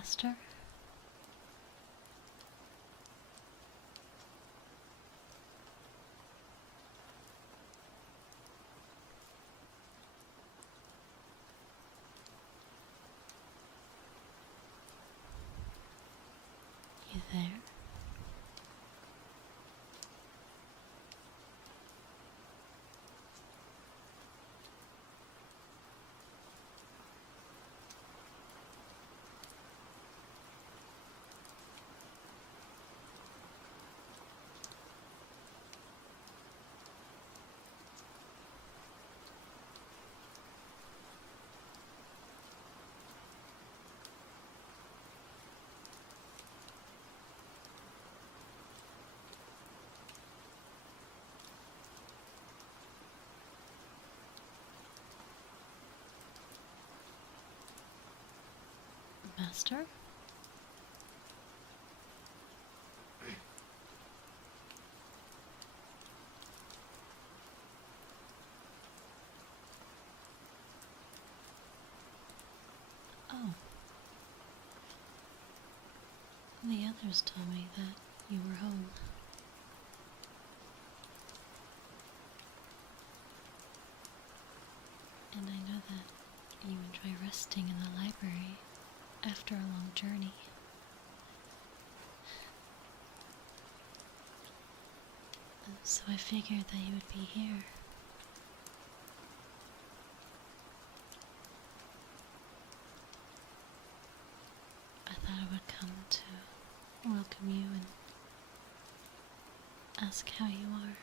Master? You there? Master? Oh. The others told me that you were home. And I know that you enjoy resting in the library after a long journey. So I figured that you would be here. I thought I would come to welcome you and ask how you are.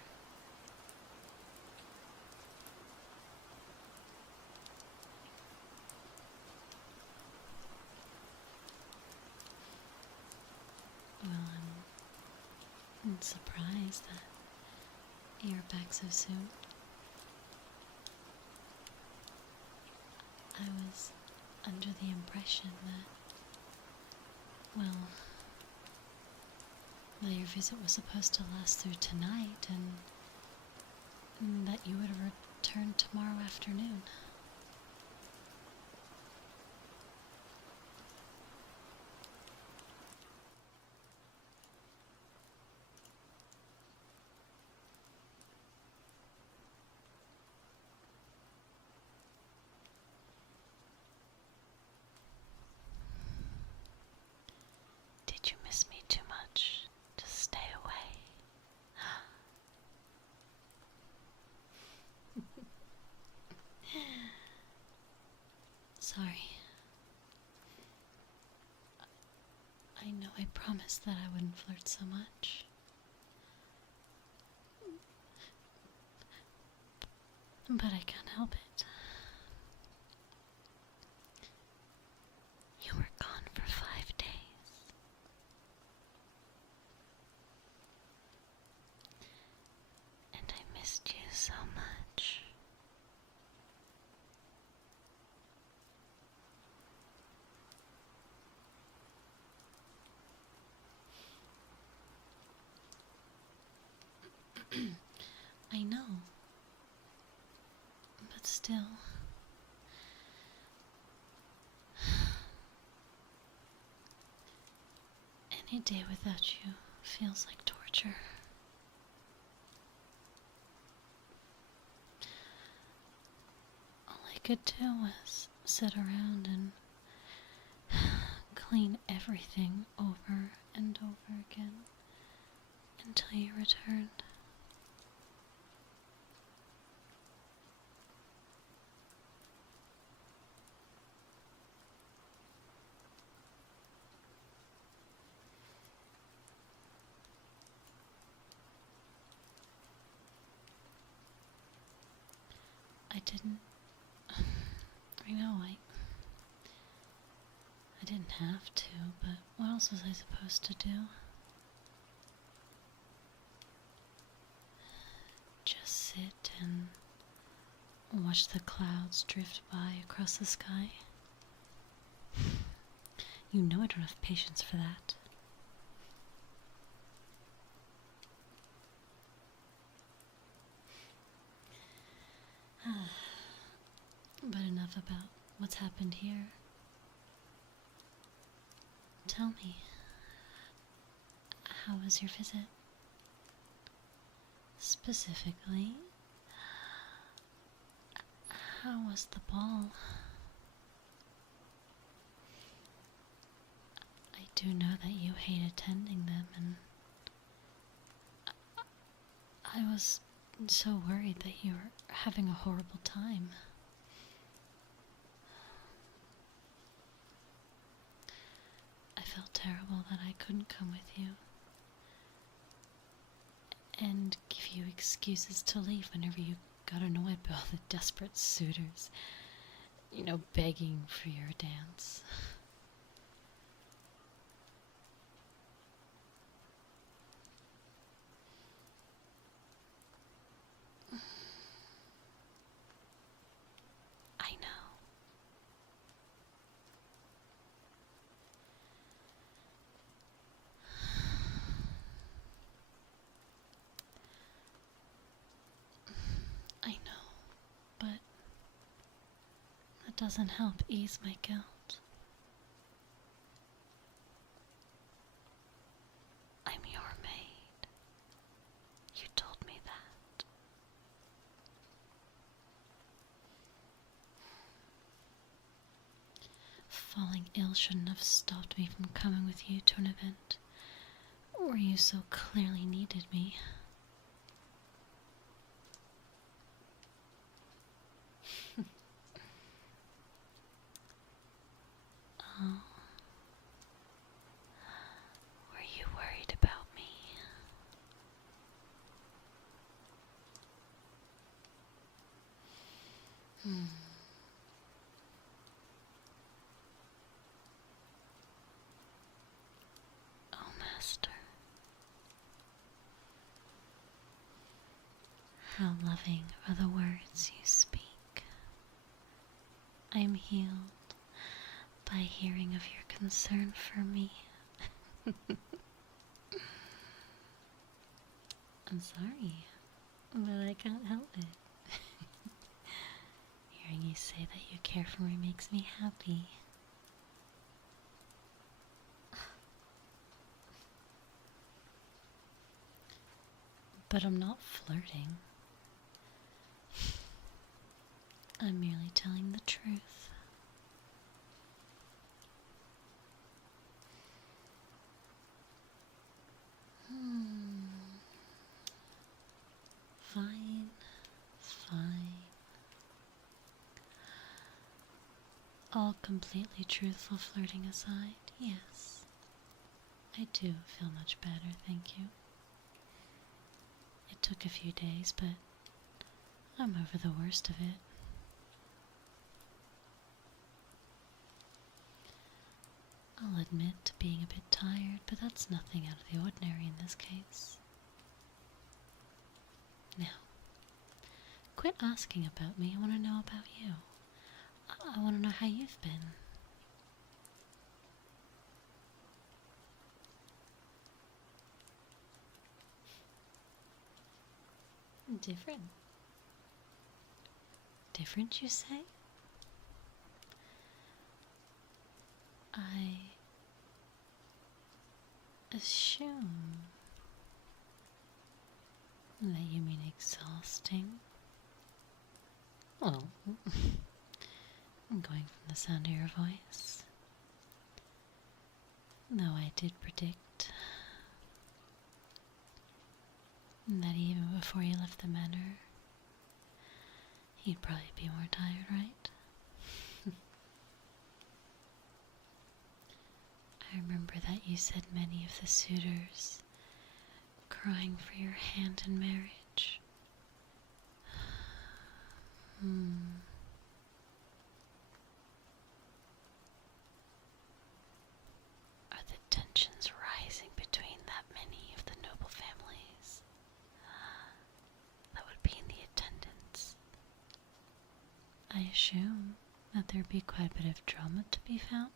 Well, I'm surprised that you're back so soon. I was under the impression that, well, that your visit was supposed to last through tonight and that you would return tomorrow afternoon. Did you miss me too much to stay away? Sorry. I know I promised that I wouldn't flirt so much. But I can't help it. You were gone for 5 days. And I missed you so much. I know. But still. Any day without you feels like torture. All I could do was sit around and clean everything over and over again until you returned. I know, I didn't have to, but what else was I supposed to do? Just sit and watch the clouds drift by across the sky? You know I don't have patience for that. But enough about what's happened here. Tell me, how was your visit? Specifically, how was the ball? I do know that you hate attending them, and I was so worried that you were having a horrible time. I felt terrible that I couldn't come with you and give you excuses to leave whenever you got annoyed by all the desperate suitors, begging for your dance. I know. I know, but that doesn't help ease my guilt. I'm your maid. You told me that. Falling ill shouldn't have stopped me from coming with you to an event where you so clearly needed me. Oh, were you worried about me? Oh, Master. How loving are the words you speak. I am healed by hearing of your concern for me. I'm sorry, but I can't help it. Hearing you say that you care for me makes me happy. But I'm not flirting. I'm merely telling the truth. Fine, fine. All completely truthful flirting aside, yes. I do feel much better, thank you. It took a few days, but I'm over the worst of it. I'll admit to being a bit tired, but that's nothing out of the ordinary in this case. Now, quit asking about me. I want to know about you. I want to know how you've been. Different. Different, you say? I assume that you mean exhausting. Well, I'm going from the sound of your voice. Though I did predict that even before you left the manor, you'd probably be more tired, right? I remember that you said many of the suitors crying for your hand in marriage. Are the tensions rising between that many of the noble families that would be in the attendance? I assume that there'd be quite a bit of drama to be found.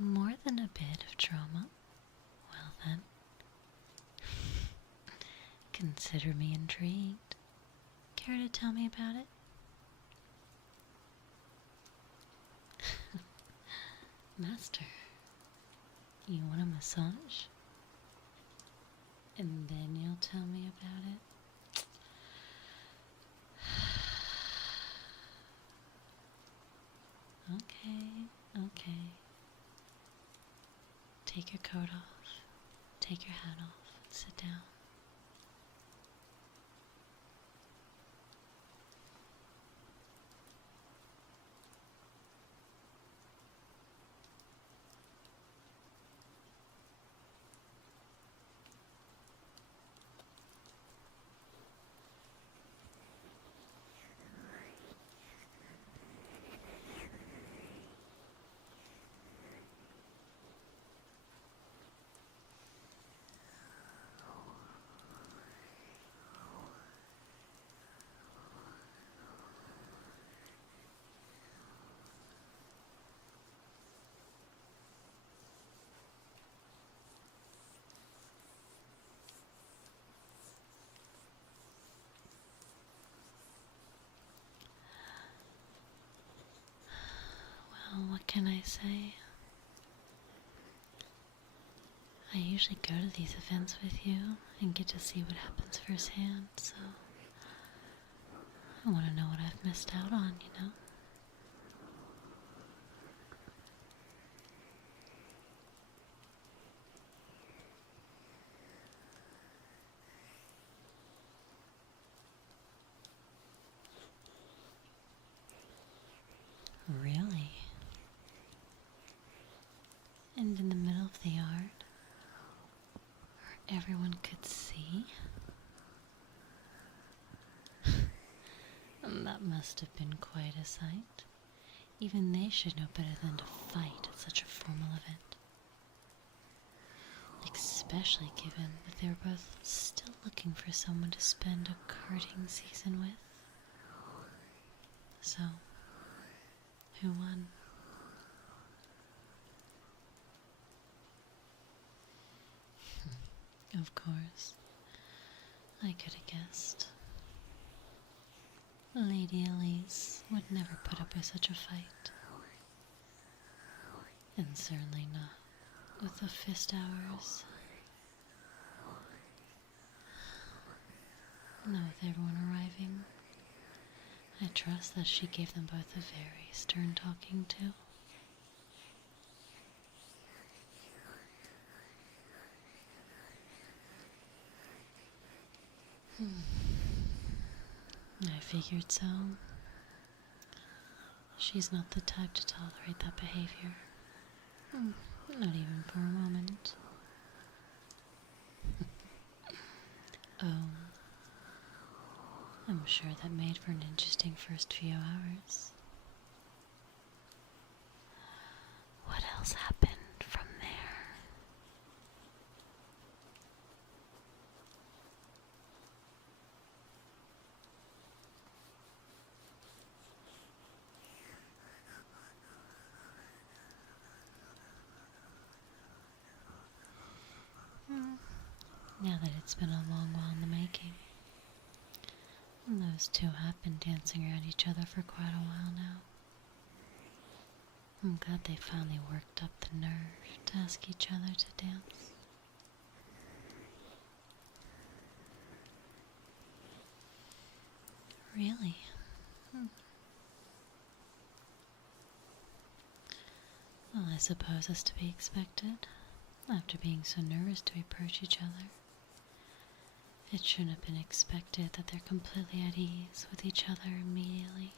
More than a bit of drama? Well then, consider me intrigued. Care to tell me about it? Master, you want a massage? And then you'll tell me about it? Okay. Take your coat off, take your hat off, and sit down. Well, what can I say? I usually go to these events with you and get to see what happens firsthand, so I want to know what I've missed out on, you know? Really? And in the middle of the yard? Where everyone could see? And that must have been quite a sight. Even they should know better than to fight at such a formal event. Especially given that they were both still looking for someone to spend a courting season with. So, who won? Of course, I could have guessed. Lady Elise would never put up with such a fight. And certainly not with the fist hours. Now with everyone arriving, I trust that she gave them both a very stern talking to. I figured so. She's not the type to tolerate that behavior. Not even for a moment. Oh, I'm sure that made for an interesting first few hours. What else happened from there? Now that it's been a long while in the making. And those two have been dancing around each other for quite a while now. I'm glad they finally worked up the nerve to ask each other to dance. Really? Well, I suppose that's to be expected, after being so nervous to approach each other. It shouldn't have been expected that they're completely at ease with each other immediately.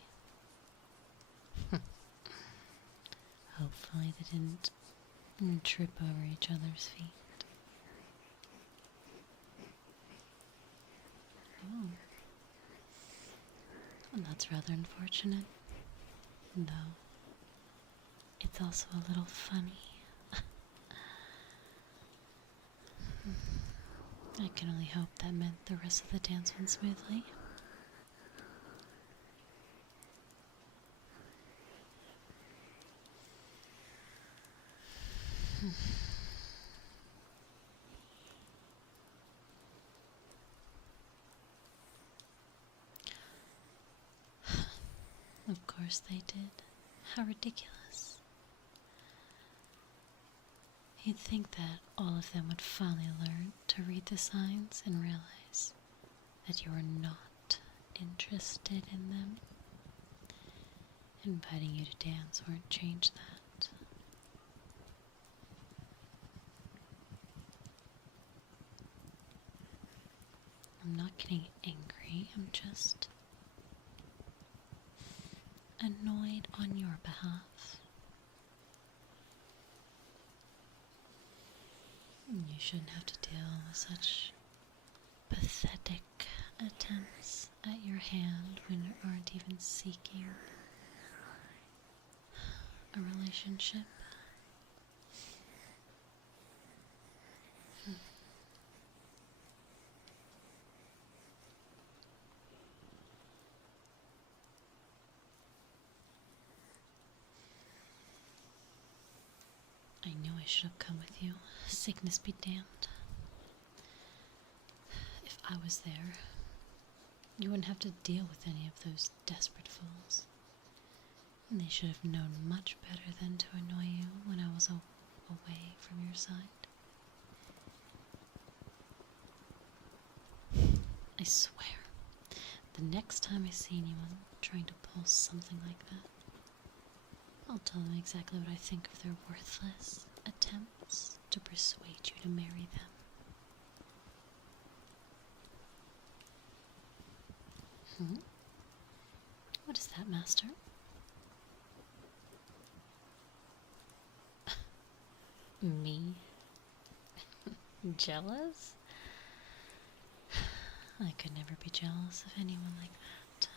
Hopefully they didn't trip over each other's feet. Oh. Well, that's rather unfortunate, though it's also a little funny. I can only hope that meant the rest of the dance went smoothly. Of course they did. How ridiculous. You'd think that all of them would finally learn to read the signs and realize that you are not interested in them. Inviting you to dance won't change that. I'm not getting angry, I'm just annoyed on your behalf. You shouldn't have to deal with such pathetic attempts at your hand when you aren't even seeking a relationship. I knew I should have come with you. Sickness be damned. If I was there, you wouldn't have to deal with any of those desperate fools. And they should have known much better than to annoy you when I was away from your side. I swear, the next time I see anyone trying to pull something like that, I'll tell them exactly what I think of their worthless attempts to persuade you to marry them. What is that, Master? Me? Jealous? I could never be jealous of anyone like that.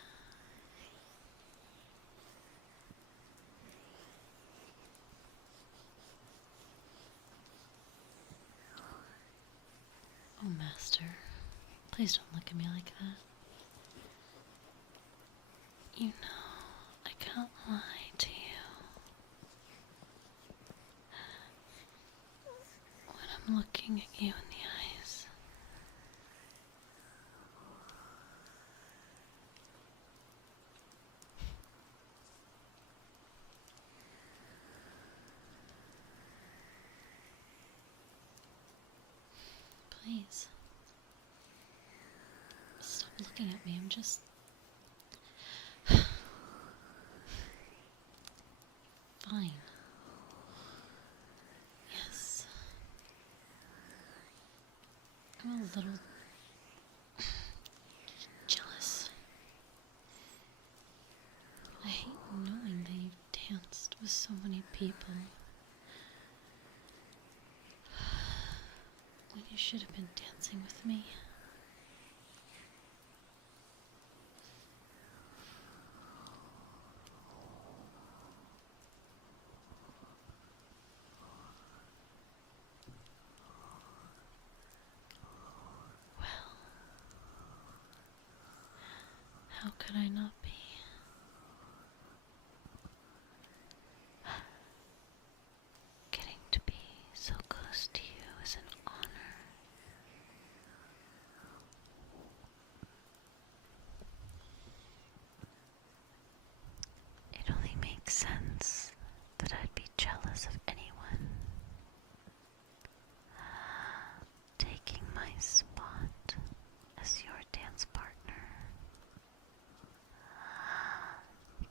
Oh, Master, please don't look at me like that. You know, I can't lie to you. When I'm looking at you in the eyes, please, stop looking at me. I'm just... Fine. Yes. I'm a little jealous. I hate knowing that you've danced with so many people when you should have been dancing with me. How could I not be? Getting to be so close to you is an honor. It only makes sense that I'd be jealous of anyone taking my spot as your dance partner.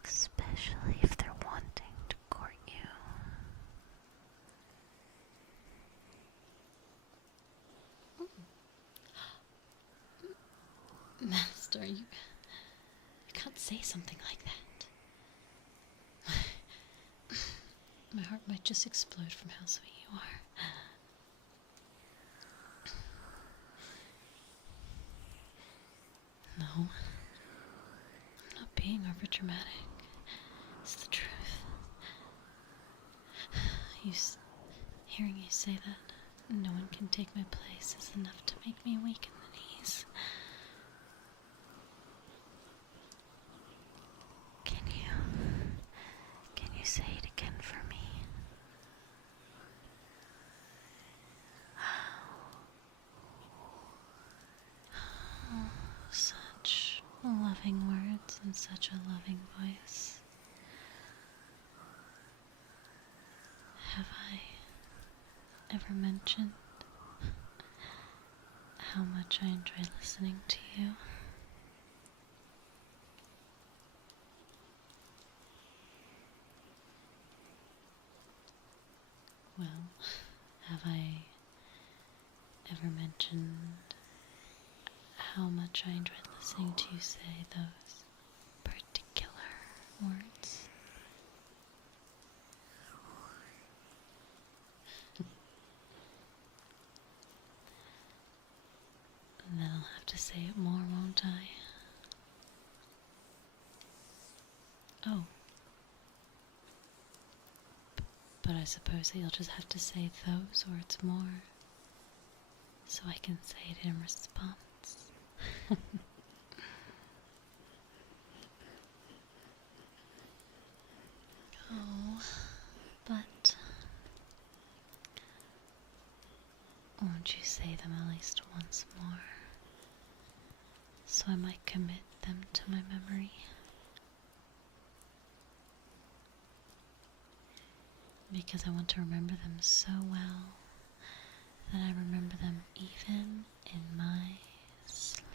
Especially if they're wanting to court you. Master, you can't say something like that. My heart might just explode from how sweet you are. No, I'm not being overdramatic. It's the truth. Hearing you say that no one can take my place is enough to make me weak in the knees. Can you say it again for me? Oh, such loving words and such a loving voice. Have I ever mentioned how much I enjoy listening to you? Well, have I ever mentioned how much I enjoyed listening to you say those particular words? And then I'll have to say it more, won't I? Oh. But I suppose that you'll just have to say those words more, so I can say it in response. Oh, but won't you say them at least once more, so I might commit them to my memory? Because I want to remember them so well that I remember them even in my sleep.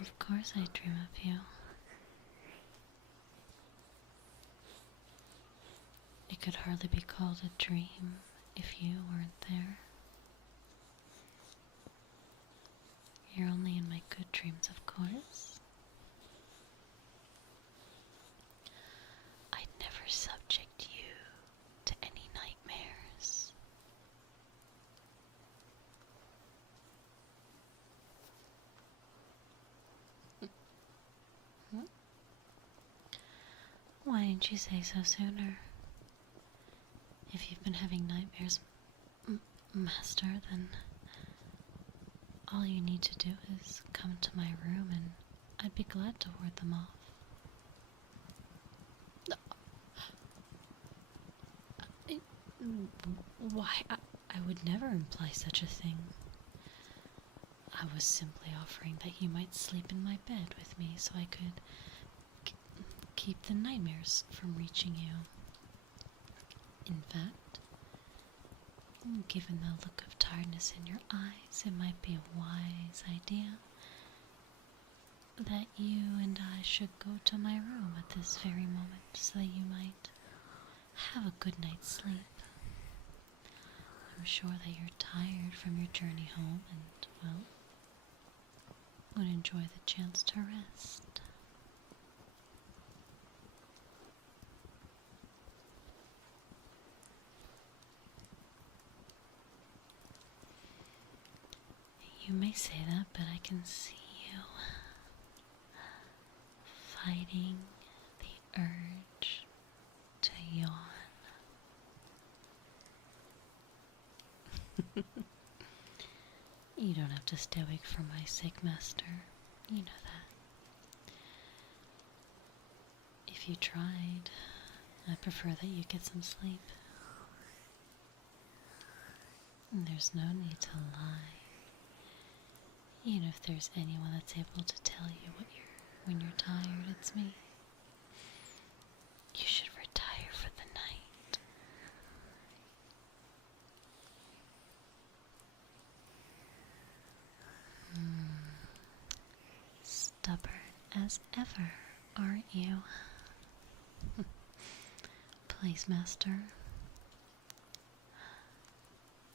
Of course I dream of you. It could hardly be called a dream if you weren't there. You're only in my good dreams, of course. I'd never subject you to any nightmares. Why didn't you say so sooner? If you've been having nightmares, Master, then all you need to do is come to my room and I'd be glad to ward them off. Why? I would never imply such a thing. I was simply offering that you might sleep in my bed with me so I could keep the nightmares from reaching you. In fact, given the look of tiredness in your eyes, it might be a wise idea that you and I should go to my room at this very moment so that you might have a good night's sleep. I'm sure that you're tired from your journey home and, well, would enjoy the chance to rest. You may say that, but I can see you fighting the urge to yawn. You don't have to stay awake for my sake, Master. You know that. If you tried, I prefer that you get some sleep. And there's no need to lie. Even if there's anyone that's able to tell you when you're tired, it's me. You should retire for the night. Stubborn as ever, aren't you? Please, Master.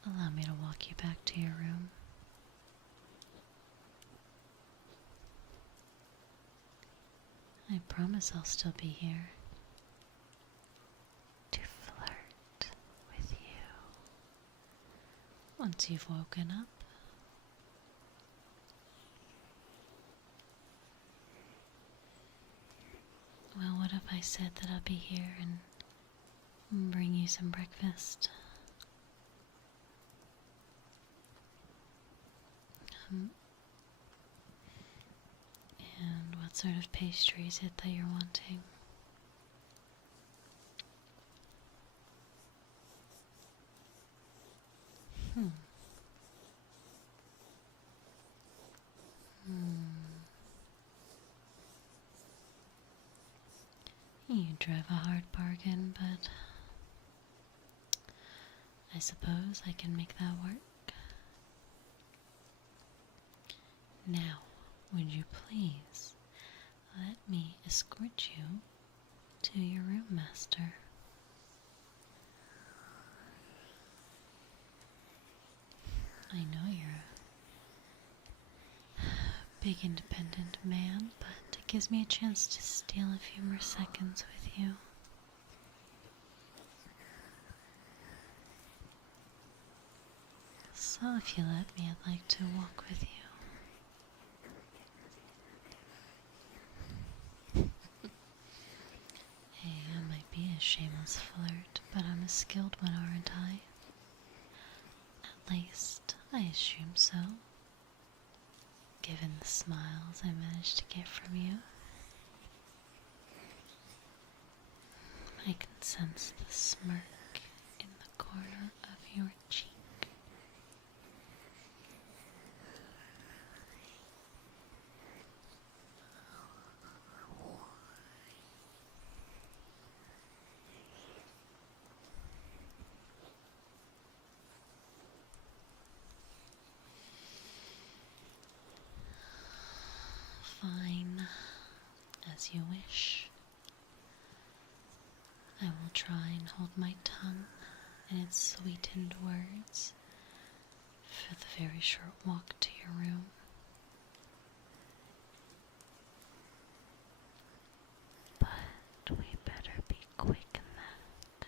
Allow me to walk you back to your room. I promise I'll still be here to flirt with you once you've woken up. Well, what if I said that I'll be here and bring you some breakfast? And what What sort of pastry is it that you're wanting? Hmm. You drive a hard bargain, but I suppose I can make that work. Now, would you please let me escort you to your room, Master? I know you're a big independent man, but it gives me a chance to steal a few more seconds with you. So if you let me, I'd like to walk with you. Hey, I might be a shameless flirt, but I'm a skilled one, aren't I? At least, I assume so, given the smiles I managed to get from you. I can sense the smirk in the corner of your cheek. Fine, as you wish. I will try and hold my tongue in its sweetened words for the very short walk to your room. But we better be quick in that.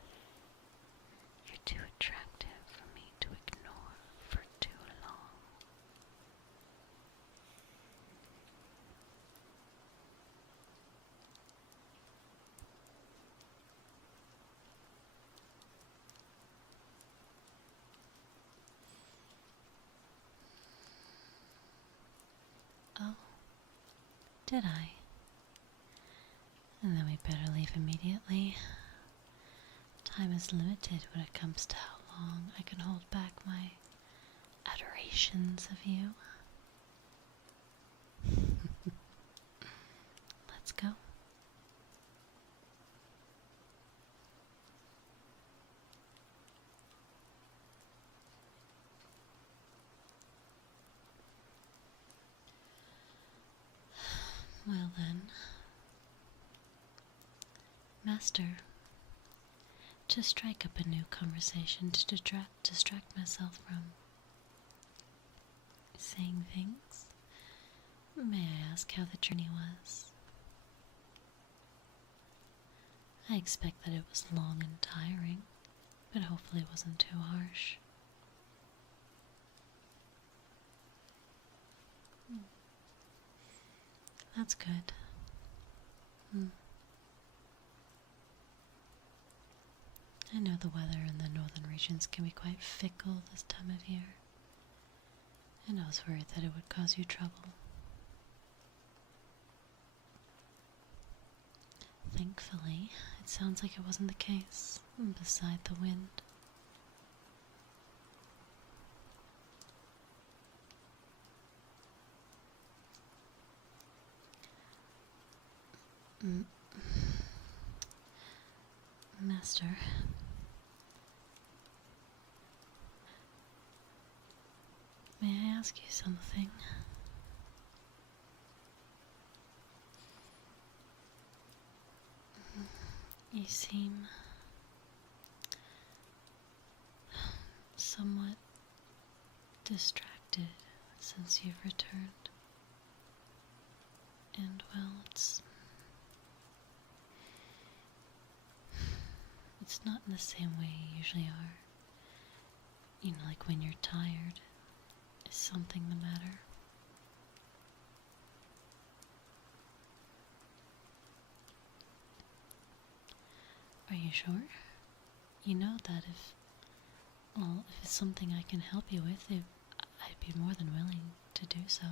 You're too attractive for me to ignore for too long. Oh, did I? And then we better leave immediately. Time is limited when it comes to how long I can hold back my adorations of you. Let's go. Well then, Master, to strike up a new conversation to distract myself from saying things, may I ask how the journey was? I expect that it was long and tiring, but hopefully it wasn't too harsh. That's good. I know the weather in the northern regions can be quite fickle this time of year, and I was worried that it would cause you trouble. Thankfully, it sounds like it wasn't the case, beside the wind. Master, may I ask you something? You seem somewhat distracted since you've returned. And well, it's not in the same way you usually are. You know, like when you're tired. Is something the matter? Are you sure? You know that if it's something I can help you with, I'd be more than willing to do so.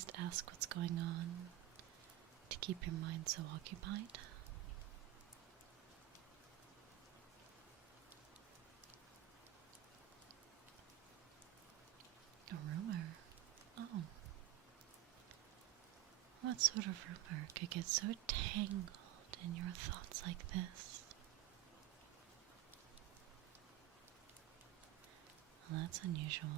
least ask what's going on to keep your mind so occupied. A rumor? Oh. What sort of rumor could get so tangled in your thoughts like this? Well, that's unusual.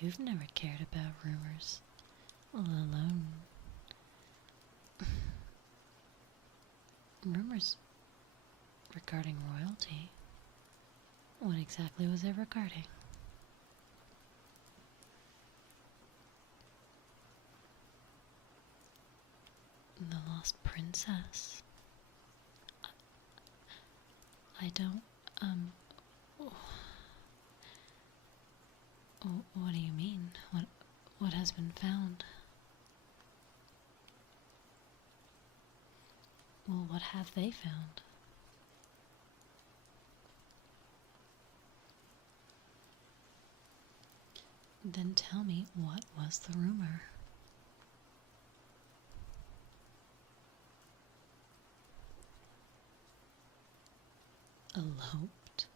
You've never cared about rumors, let alone rumors regarding royalty. What exactly was it regarding? The lost princess. I don't, what do you mean? What has been found? Well, what have they found? Then tell me, what was the rumor? Eloped?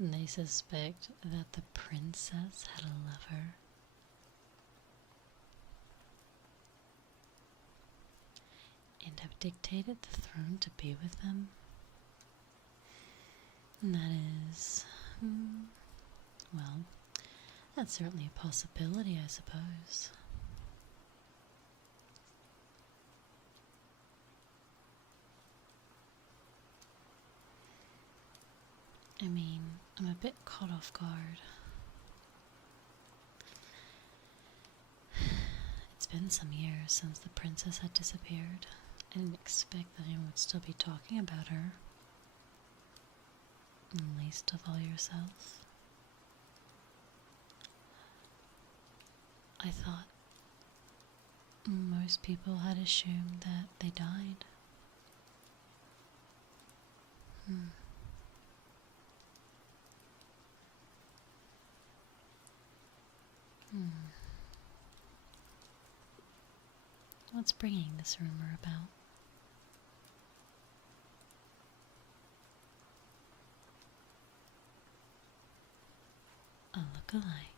They suspect that the princess had a lover. And have dictated the throne to be with them? And that is, well, that's certainly a possibility, I suppose. I mean, I'm a bit caught off guard. It's been some years since the princess had disappeared. I didn't expect that anyone would still be talking about her. Least of all yourself. I thought most people had assumed that they died. What's bringing this rumor about? A look-alike.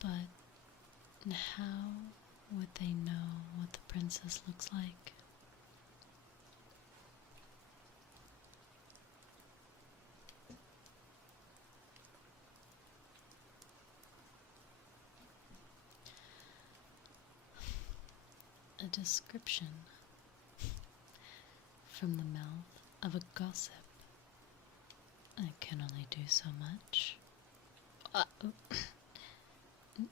But how would they know what the princess looks like? A description from the mouth of a gossip. I can only do so much.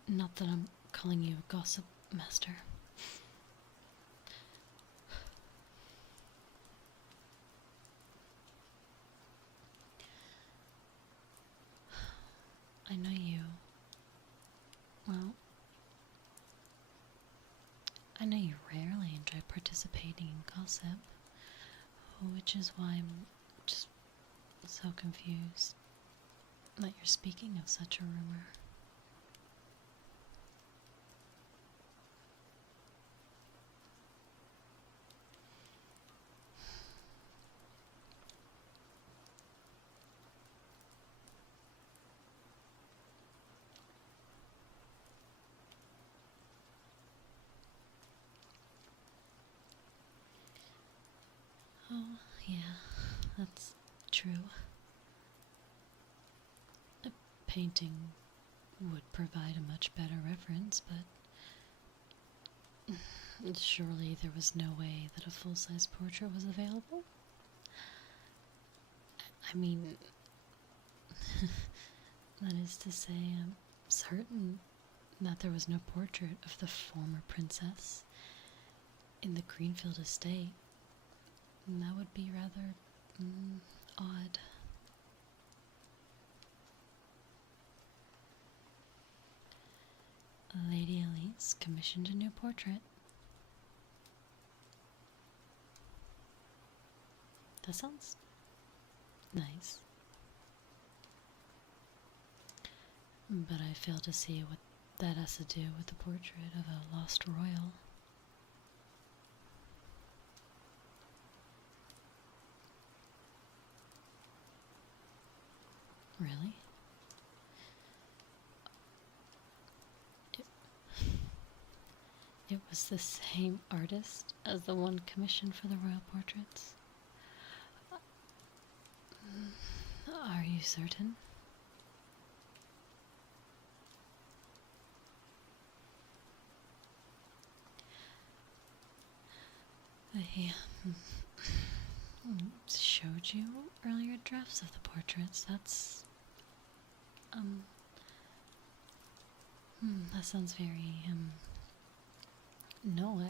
Not that I'm calling you a gossip, master. I know you. Well, I know you rarely enjoy participating in gossip, which is why I'm just so confused that you're speaking of such a rumor. Oh, yeah, that's true. A painting would provide a much better reference, but surely there was no way that a full-size portrait was available? I mean, that is to say, I'm certain that there was no portrait of the former princess in the Greenfield estate. And that would be rather odd. Lady Elise commissioned a new portrait. That sounds Nice. But I fail to see what that has to do with the portrait of a lost royal. Really? It was the same artist as the one commissioned for the royal portraits? Are you certain? They showed you earlier drafts of the portraits. That's that sounds very no,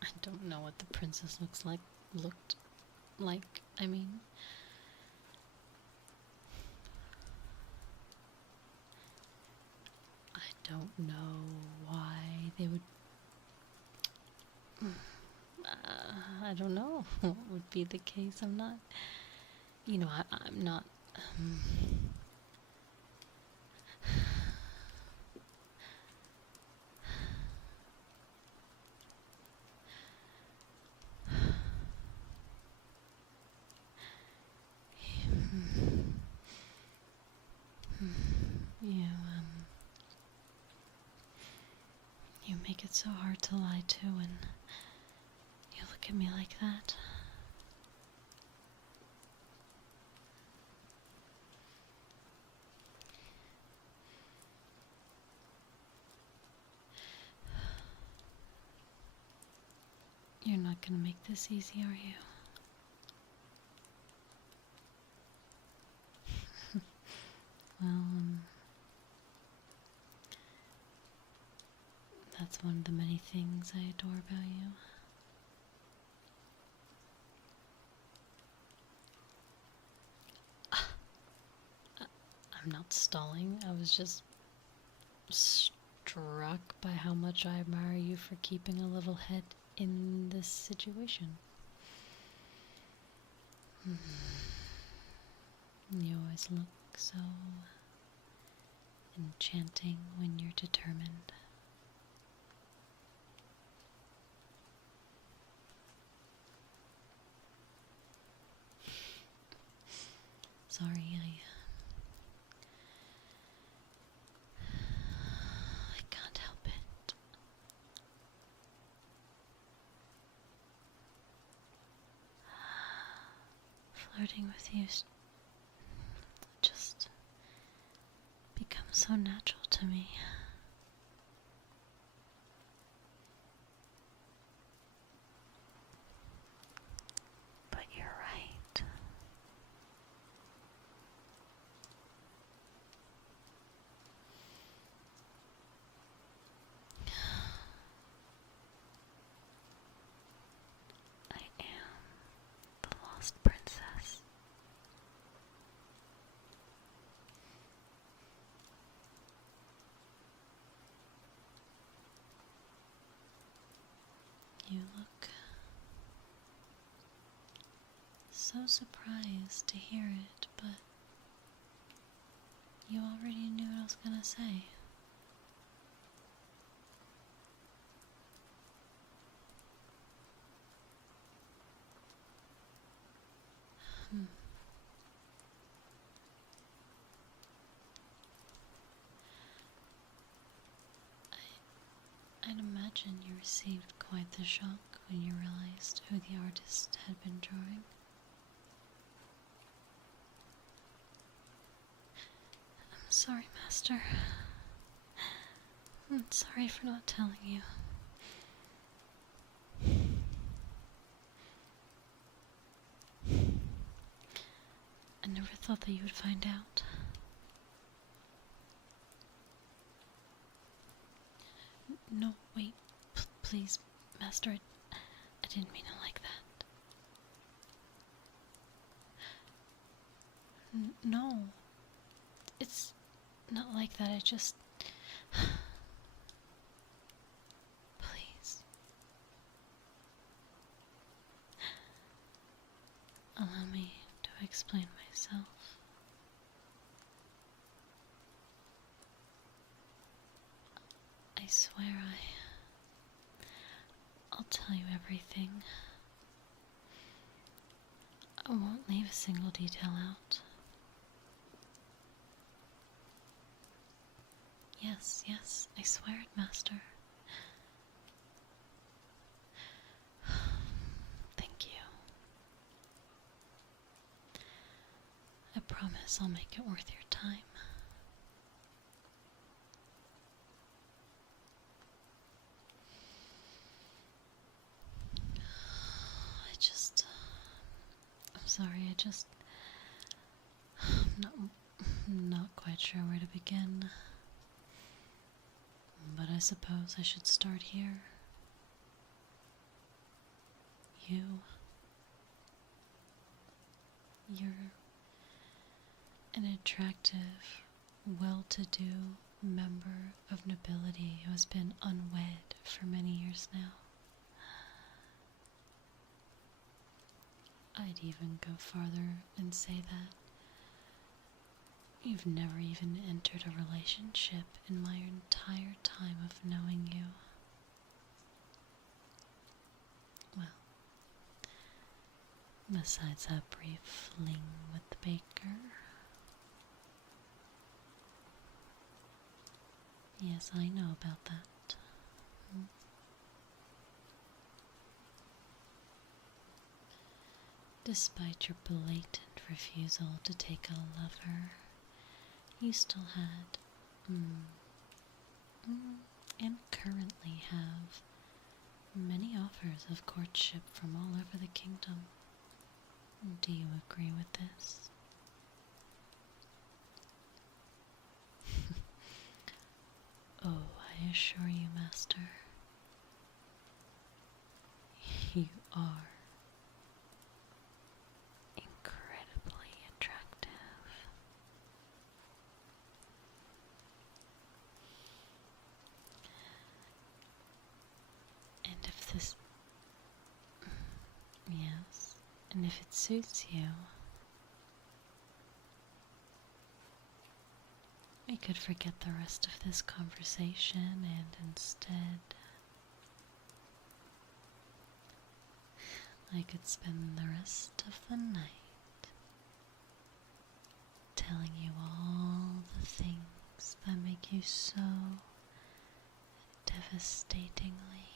I don't know what the princess looked like. I mean, I don't know why they would. I don't know what would be the case. I'm not, I'm not. You, you make it so hard to lie to when you look at me like that. You're not gonna make this easy, are you? Well, that's one of the many things I adore about you. I'm not stalling. I was just struck by how much I admire you for keeping a level head in this situation. You always look so enchanting when you're determined. Sorry, I can't help it. Flirting with you just becomes so natural to me. But you're right. I am the lost princess. You look so surprised to hear it, but you already knew what I was gonna say. I'd imagine you received quite the shock when you realized who the artist had been drawing. I'm sorry, Master. I'm sorry for not telling you. I never thought that you would find out. No, wait. Please, Master, I didn't mean it like that. No. It's not like that, I just... Please. Allow me to explain myself. I swear I'll tell you everything. I won't leave a single detail out. Yes, yes, I swear it, Master. Thank you. I promise I'll make it worth your time. I'm sorry, I'm not quite sure where to begin. But I suppose I should start here. You're an attractive, well-to-do member of nobility who has been unwed for many years now. I'd even go farther and say that you've never even entered a relationship in my entire time of knowing you. Well, besides that brief fling with the baker. Yes, I know about that. Despite your blatant refusal to take a lover, you still had, and currently have, many offers of courtship from all over the kingdom. Do you agree with this? Oh, I assure you, Master, you are incredibly attractive. And if it suits you, we could forget the rest of this conversation and instead I could spend the rest of the night telling you all the things that make you so devastatingly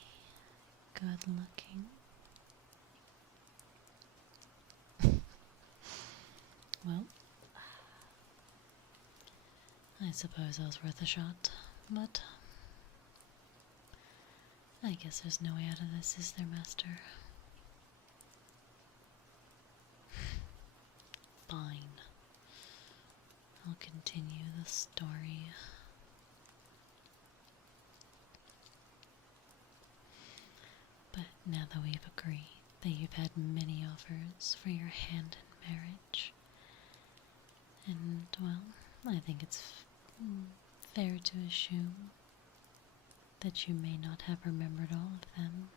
good looking. Well, I suppose I was worth a shot, but I guess there's no way out of this, is there, Master? Fine. I'll continue the story. But now that we've agreed that you've had many offers for your hand in marriage, and, well, I think it's fair to assume that you may not have remembered all of them.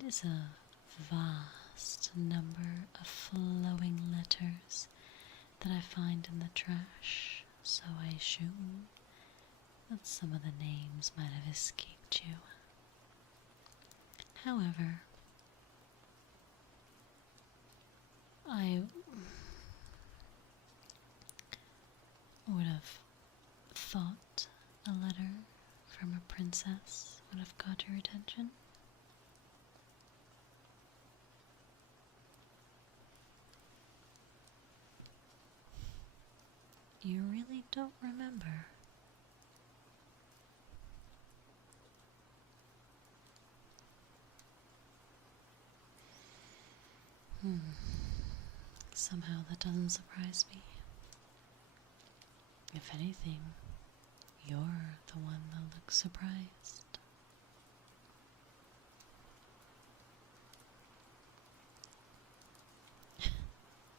It is a vast number of flowing letters that I find in the trash, so I assume that some of the names might have escaped you. However, I would have thought a letter from a princess would have caught your attention. You really don't remember? Somehow that doesn't surprise me. If anything, you're the one that looks surprised.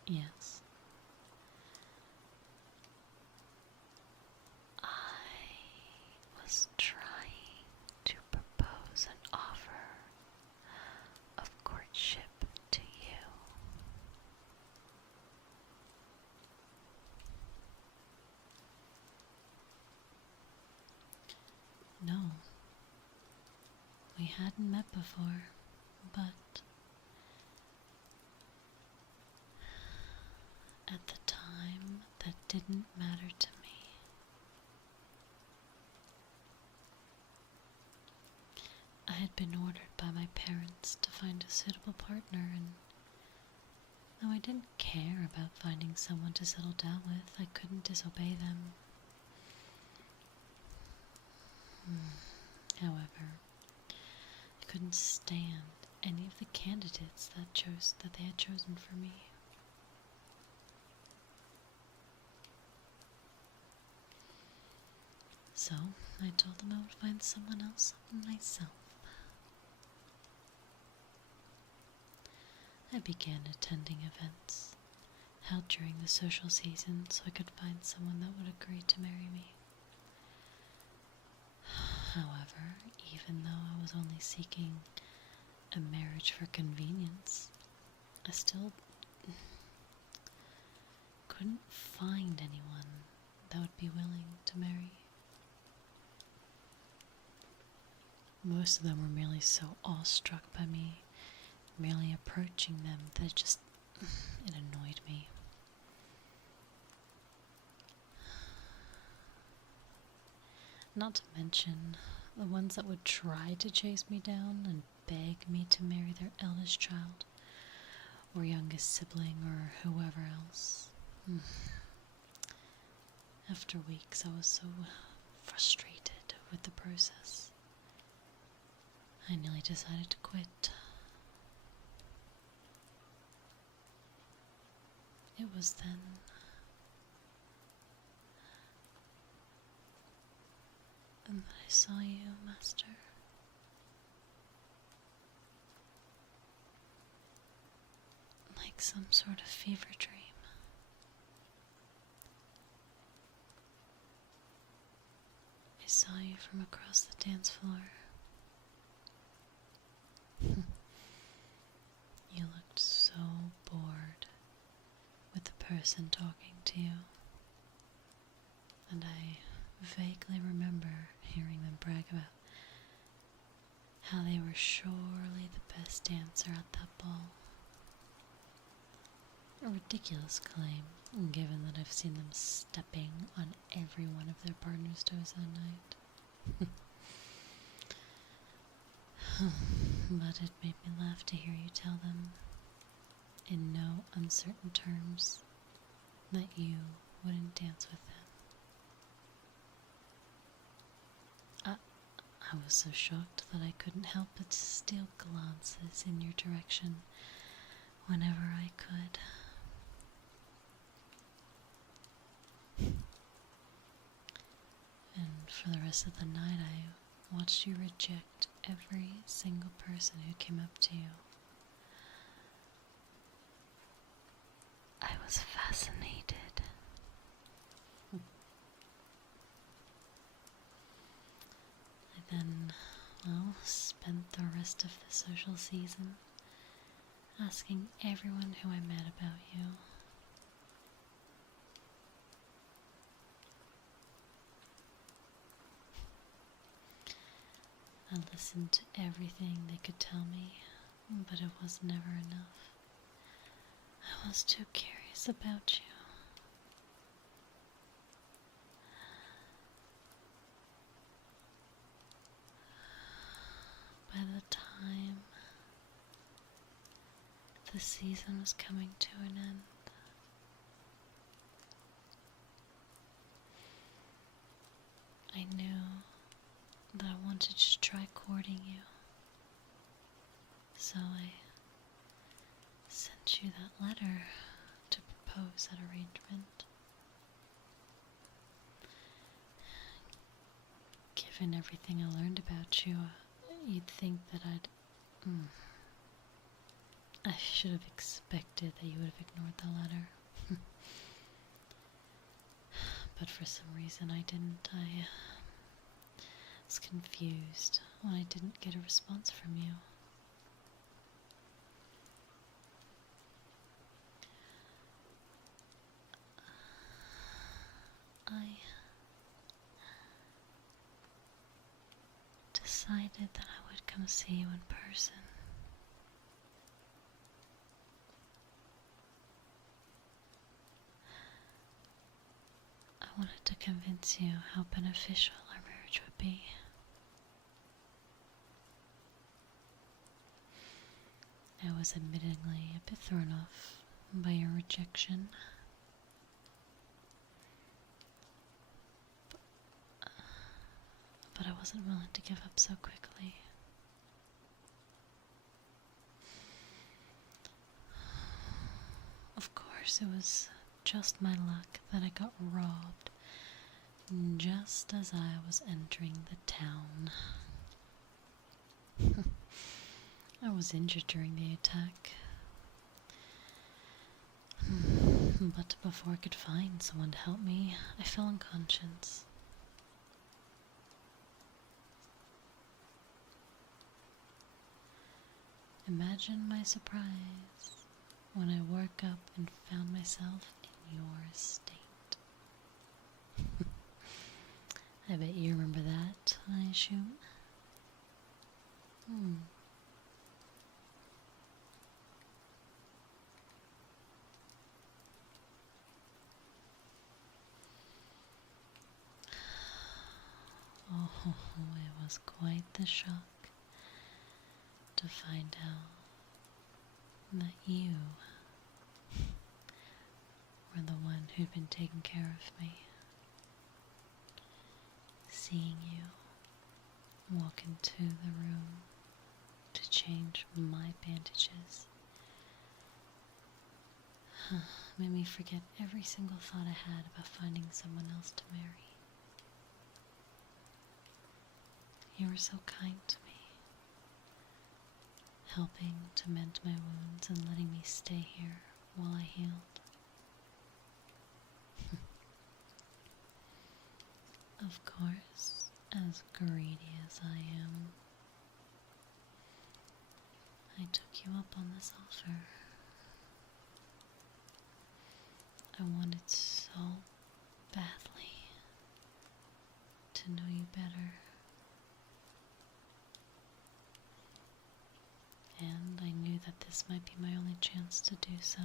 Yes. I was trying to propose we hadn't met before, but at the time, that didn't matter to me. I had been ordered by my parents to find a suitable partner, and though I didn't care about finding someone to settle down with, I couldn't disobey them. However, I couldn't stand any of the candidates that they had chosen for me. So I told them I would find someone else myself. I began attending events held during the social season so I could find someone that would agree to marry me. However, even though I was only seeking a marriage for convenience, I still couldn't find anyone that would be willing to marry. Most of them were merely so awestruck by me merely approaching them that it annoyed me. Not to mention the ones that would try to chase me down and beg me to marry their eldest child or youngest sibling or whoever else. After weeks, I was so frustrated with the process. I nearly decided to quit. It was then that I saw you, Master. Like some sort of fever dream. I saw you from across the dance floor. You looked so bored with the person talking to you, and I vaguely remember hearing them brag about how they were surely the best dancer at that ball. A ridiculous claim, given that I've seen them stepping on every one of their partner's toes that night. But it made me laugh to hear you tell them, in no uncertain terms, that you wouldn't dance with them. I was so shocked that I couldn't help but steal glances in your direction whenever I could. And for the rest of the night, I watched you reject every single person who came up to you. I was fascinated. I then, spent the rest of the social season asking everyone who I met about you. I listened to everything they could tell me, but it was never enough. I was too curious about you. By the time the season was coming to an end, I knew that I wanted to try courting you. So I sent you that letter to propose that arrangement. Given everything I learned about you, you'd think that I should have expected that you would have ignored the letter. But for some reason I didn't. I was confused when I didn't get a response from you. decided that I would come see you in person. I wanted to convince you how beneficial our marriage would be. I was admittedly a bit thrown off by your rejection. But I wasn't willing to give up so quickly. Of course, it was just my luck that I got robbed just as I was entering the town. I was injured during the attack. But before I could find someone to help me, I fell unconscious. Imagine my surprise when I woke up and found myself in your estate. I bet you remember that, I assume. Oh, it was quite the shock to find out that you were the one who'd been taking care of me. Seeing you walk into the room to change my bandages made me forget every single thought I had about finding someone else to marry. You were so kind to me, helping to mend my wounds and letting me stay here while I healed. Of course, as greedy as I am, I took you up on this offer. I wanted so badly to know you better. And I knew that this might be my only chance to do so.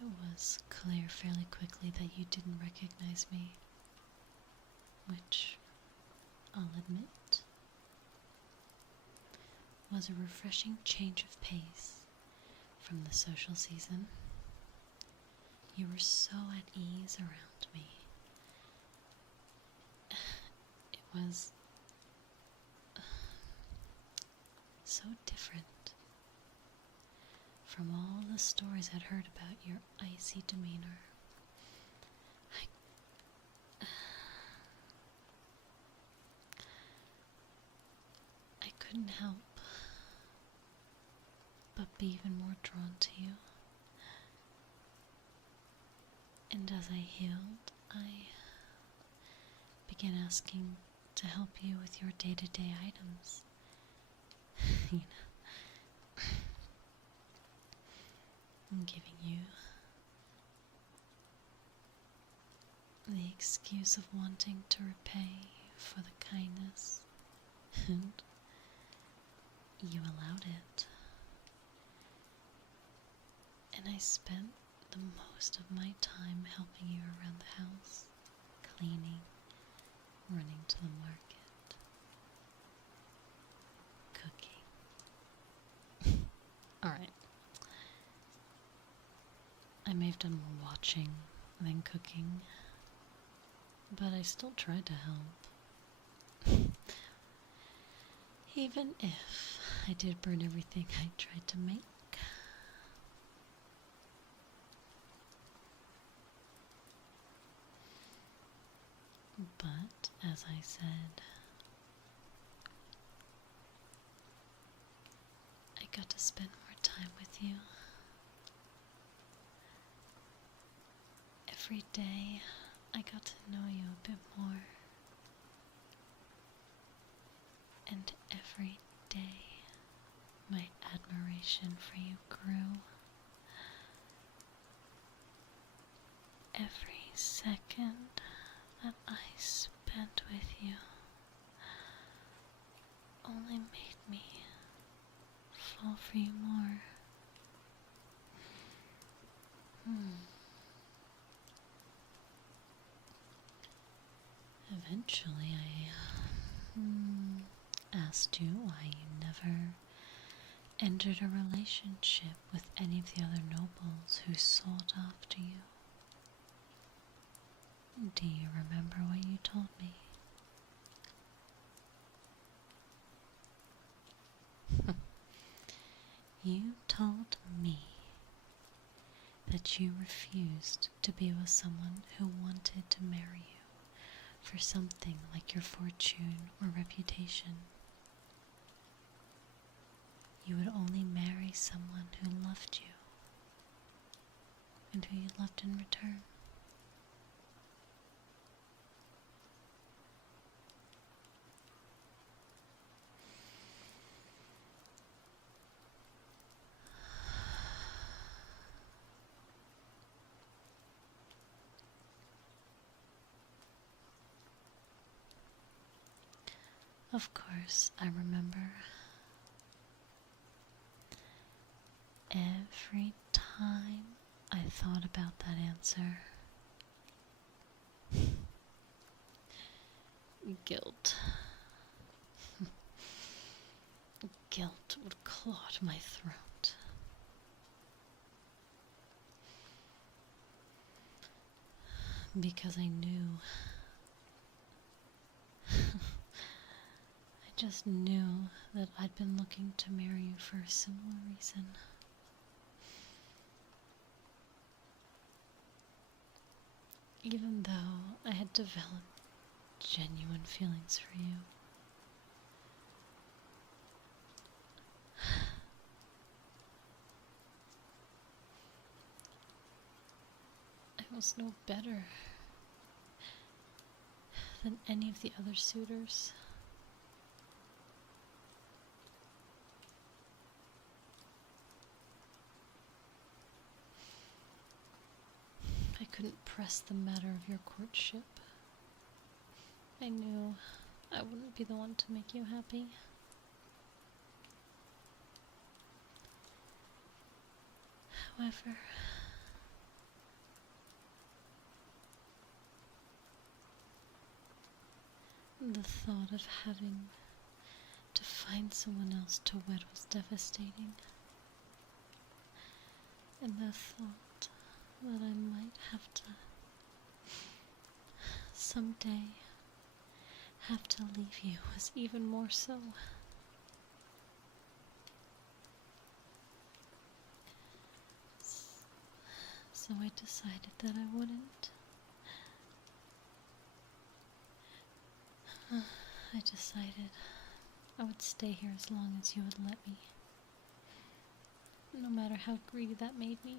It was clear fairly quickly that you didn't recognize me, which, I'll admit, was a refreshing change of pace from the social season. You were so at ease around me. It was so different from all the stories I'd heard about your icy demeanor. I couldn't help but be even more drawn to you. And as I healed, I began asking to help you with your day-to-day items. You know, I'm giving you the excuse of wanting to repay for the kindness, and you allowed it. And I spent the most of my time helping you around the house, cleaning, running to the market, cooking. Alright. I may have done more watching than cooking, but I still tried to help. Even if I did burn everything I tried to make. But, as I said, I got to spend more time with you. Every day, I got to know you a bit more. And every day, my admiration for you grew. Every second that I spent with you only made me fall for you more. Eventually, I asked you why you never entered a relationship with any of the other nobles who sought after you. Do you remember what you told me? You told me that you refused to be with someone who wanted to marry you for something like your fortune or reputation. You would only marry someone who loved you and who you loved in return. Of course, I remember. Every time I thought about that answer, guilt. Guilt would clot my throat. Because I knew. I just knew that I'd been looking to marry you for a similar reason. Even though I had developed genuine feelings for you. I was no better than any of the other suitors. I couldn't press the matter of your courtship. I knew I wouldn't be the one to make you happy. However, the thought of having to find someone else to wed was devastating. And the thought that I might have to someday have to leave you was even more so. So I decided that I wouldn't. I decided I would stay here as long as you would let me, no matter how greedy that made me.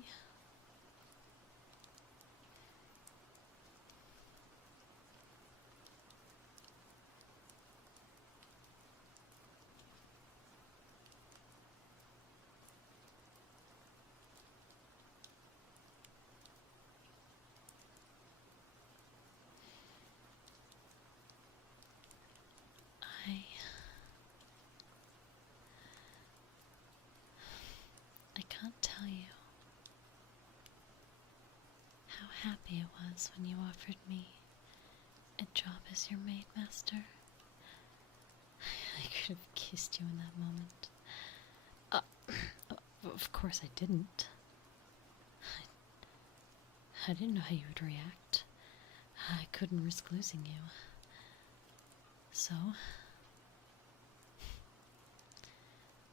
I can't tell you how happy it was when you offered me a job as your maid master. I could have kissed you in that moment. Of course I didn't. I didn't know how you would react. I couldn't risk losing you. So,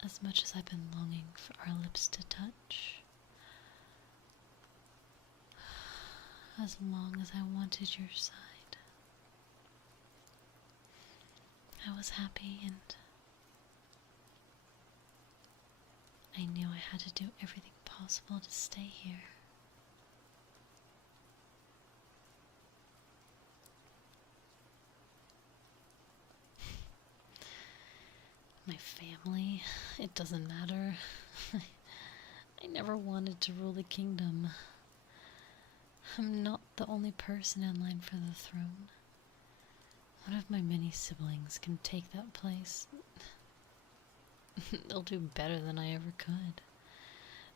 as much as I've been longing for our lips to touch, as long as I wanted your side, I was happy, and I knew I had to do everything possible to stay here. My family. It doesn't matter. I never wanted to rule the kingdom. I'm not the only person in line for the throne. One of my many siblings can take that place. They'll do better than I ever could.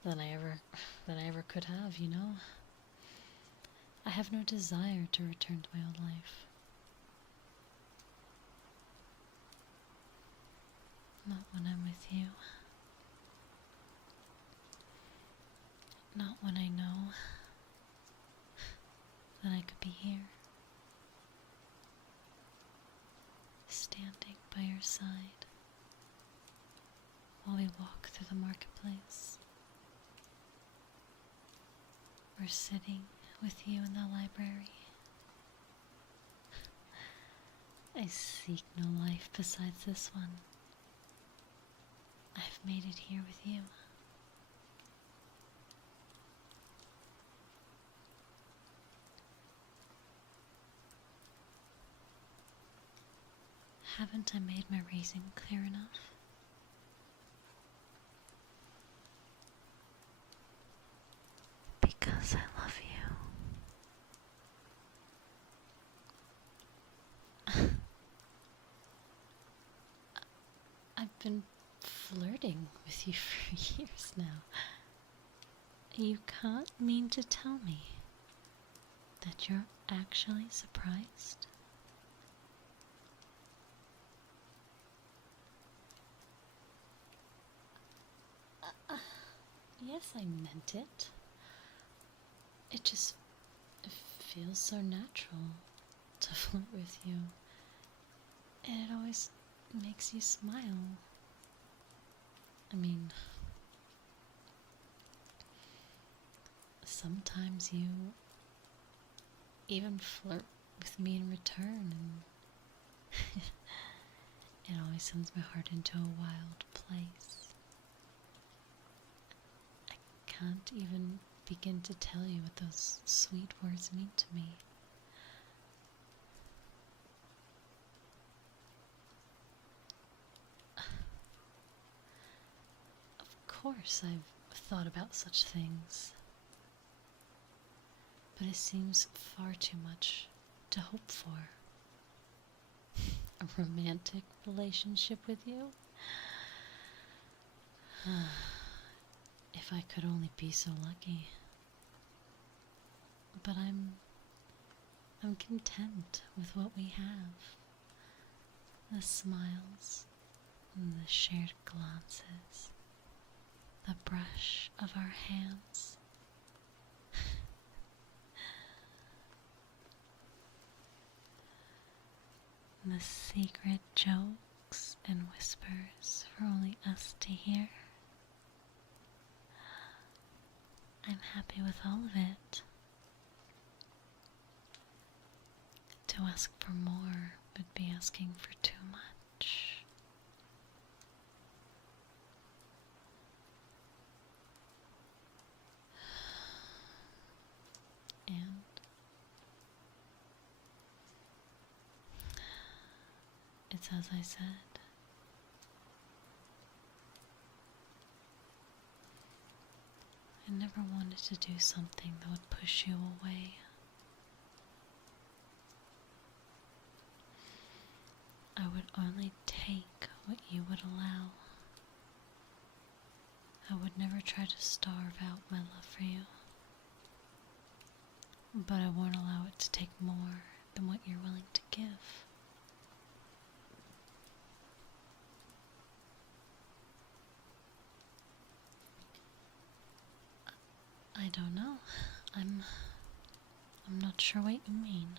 Than I ever could have, you know? I have no desire to return to my old life. Not when I'm with you. Not when I know that I could be here, standing by your side while we walk through the marketplace, or sitting with you in the library. I seek no life besides this one. I've made it here with you. Haven't I made my reason clear enough? Because I love you. I've been flirting with you for years now. You can't mean to tell me that you're actually surprised? Yes, I meant it. It just feels so natural to flirt with you. And it always makes you smile. I mean, sometimes you even flirt with me in return, and it always sends my heart into a wild place. I can't even begin to tell you what those sweet words mean to me. Of course, I've thought about such things, but it seems far too much to hope for. A romantic relationship with you? If I could only be so lucky. But I'm content with what we have. The smiles, and the shared glances, the brush of our hands. The secret jokes and whispers for only us to hear. I'm happy with all of it. To ask for more would be asking for too much. And it's as I said. I never wanted to do something that would push you away. I would only take what you would allow. I would never try to starve out my love for you. But I won't allow it to take more than what you're willing to give. I don't know. I'm not sure what you mean.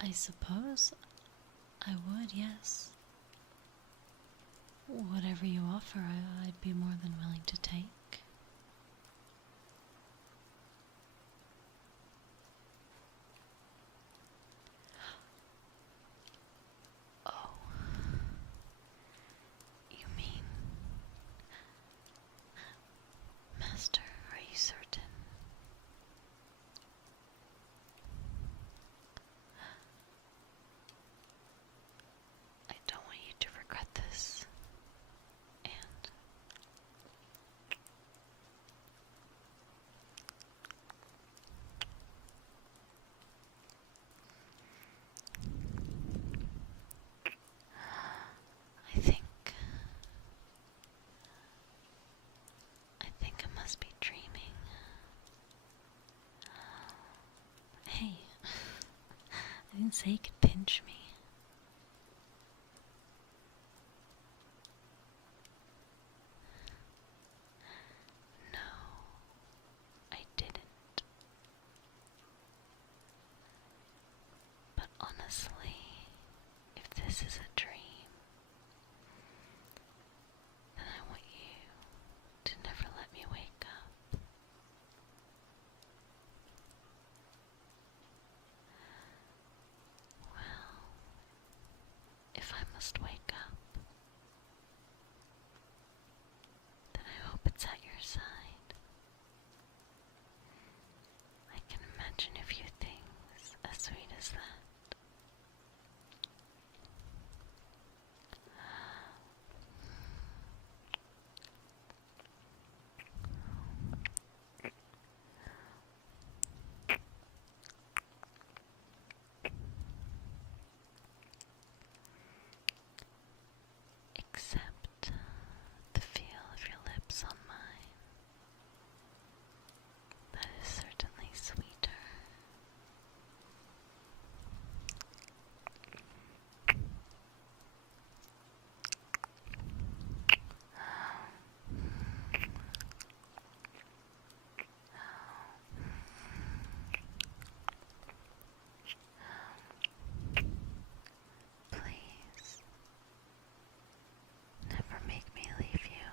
I suppose I would, yes. Whatever you offer, I'd be more than willing to take. Oh, you mean, Master, are you say you could pinch me. No, I didn't. But honestly, if this is a dream, then I want you to never let me wake up. Well, if I must wake up, then I hope it's at your side. I can imagine a few things as sweet as that. Except the feel of your lips on mine. That is certainly sweeter. Please, never make me leave you.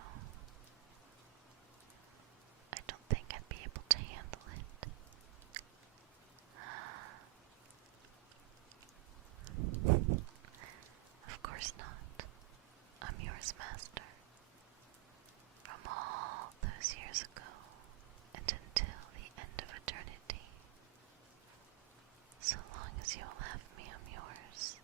I don't think I'd be able to handle it. Of course not. I'm yours, master. From all those years ago and until the end of eternity. So long as you will have me, I'm yours.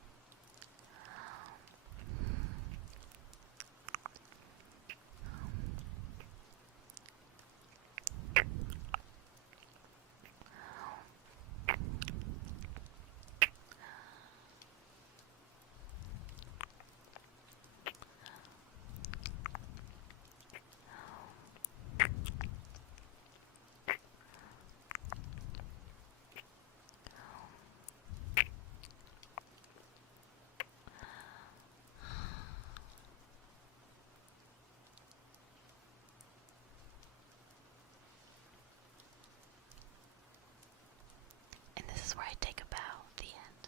And this is where I take a bow at the end.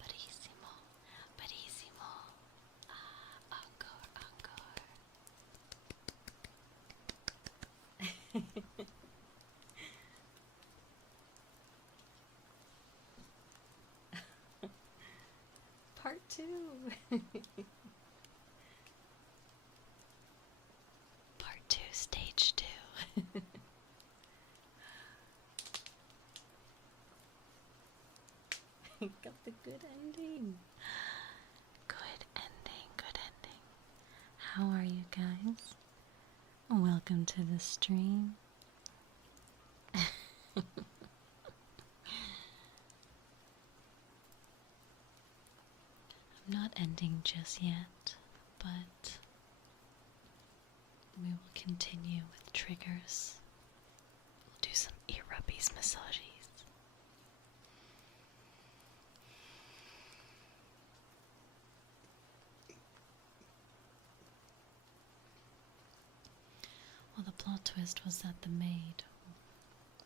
Barissimo, barissimo. Encore, encore. Part 2. Part 2, stage 2. Got the good ending. Good ending, good ending. How are you guys? Welcome to the stream. I'm not ending just yet, but we will continue with triggers. We'll do some ear rubbies, massages. Well, the plot twist was that the maid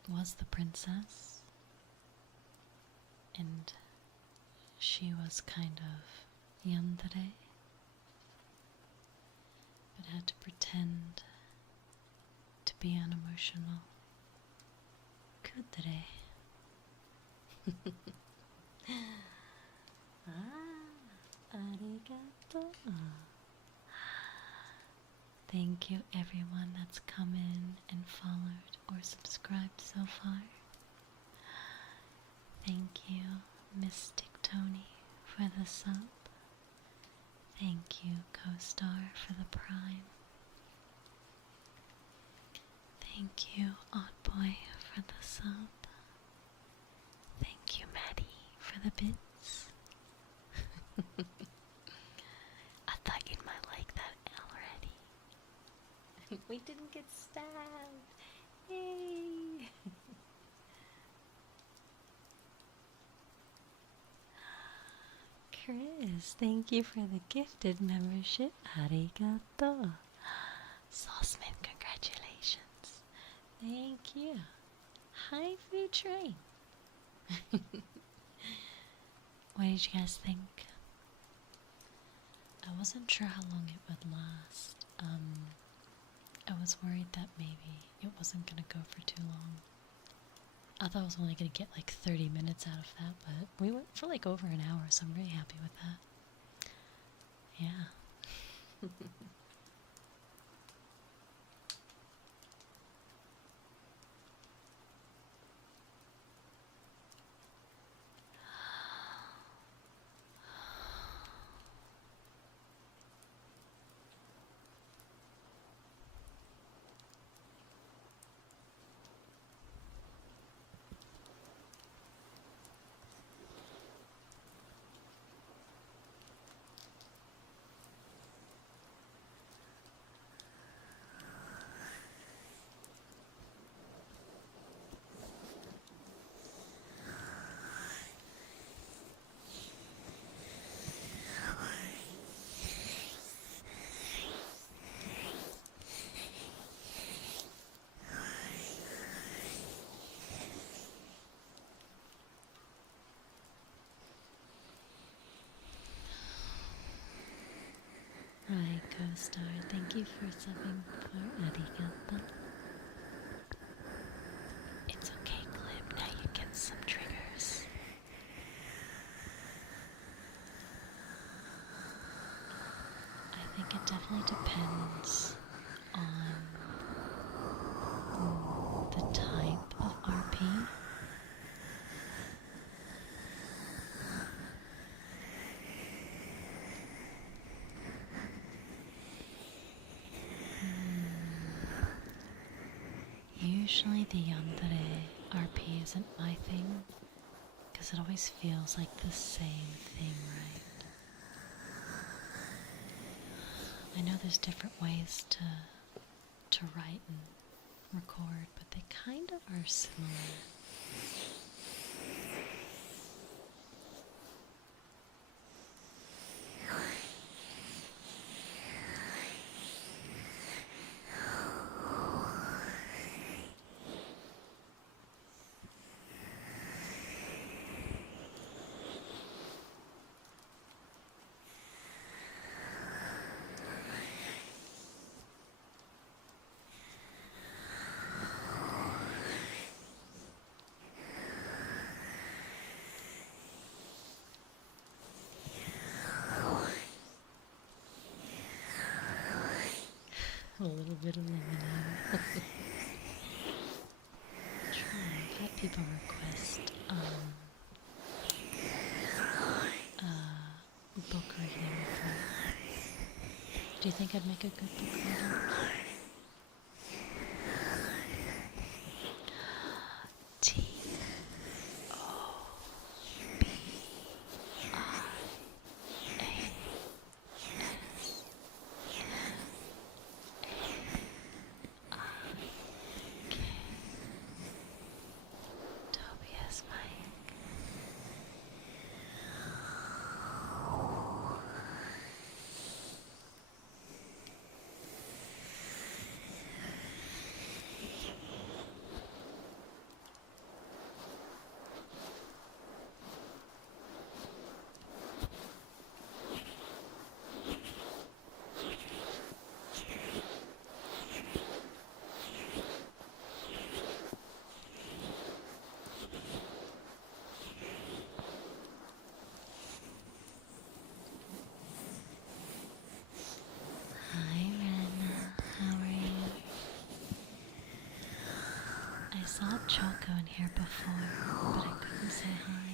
was the princess, and she was kind of yandere, but had to pretend to be unemotional. KUUDERE. Arigato. Thank you everyone that's come in and followed or subscribed so far. Thank you, Mystic Tony, for the sub. Thank you, Co-Star, for the prime. Thank you, Oddboy, for the sub. Thank you, Maddie, for the bits. I thought you might like that already. We didn't get stabbed. Yay! Chris, thank you for the gifted membership. Arigato. Sauceman, congratulations. Thank you. Hi, Food Train. What did you guys think? I wasn't sure how long it would last. I was worried that maybe it wasn't gonna go for too long. I thought I was only gonna get like 30 minutes out of that, but we went for like over an hour, so I'm very happy with that. Yeah. Right, co-star, thank you for subbing for Arigato. It's okay, Glib, now you get some triggers. I think it definitely depends on the type of RP. Usually the yandere RP isn't my thing, because it always feels like the same thing, right? I know there's different ways to write and record, but they kind of are similar. A little bit of lemonade. I've had people request book reading with me. Do you think I'd make a good book reader? T O B I A S M-A-I-K. Tobias Mike. Hi Rena, how are you? I saw Choco in here before, but I couldn't say hi.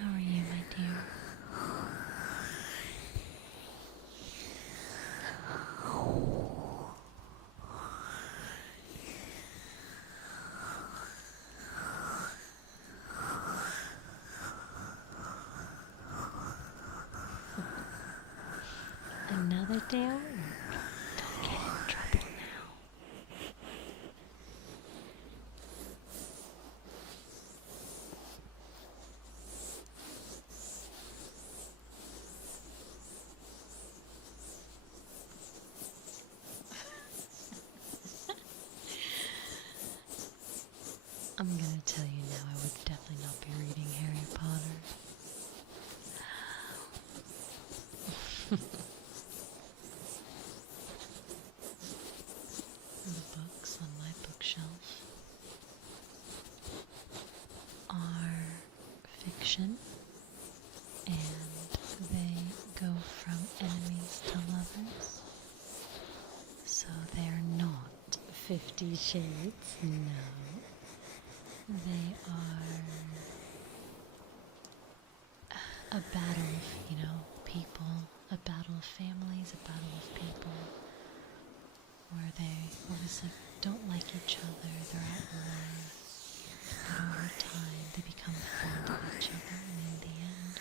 How are you, my dear? Another day at work. Don't get in trouble now. I'm gonna tell you now, I would definitely not be reading Harry Potter. The books on my bookshelf are fiction, and they go from enemies to lovers. So they're not 50 Shades, no. They are a battle of, people, a battle of families, a battle of people, where they obviously don't like each other, they're at war, but over time they become fond of each other, and in the end,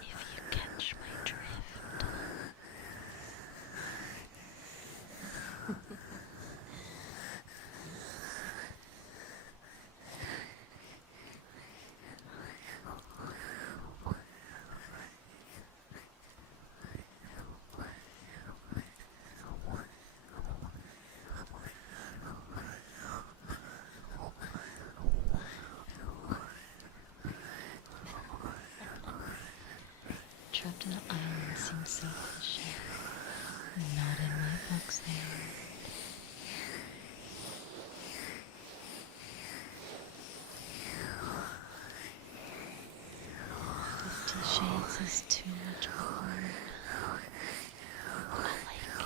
if you catch my drift. Trapped in an island seems so cliche. Not in my books, they are. 50 Shades is too much of a word. I like it.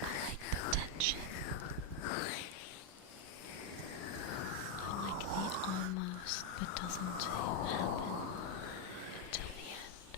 I like the tension. I like the almost but doesn't happen until the end.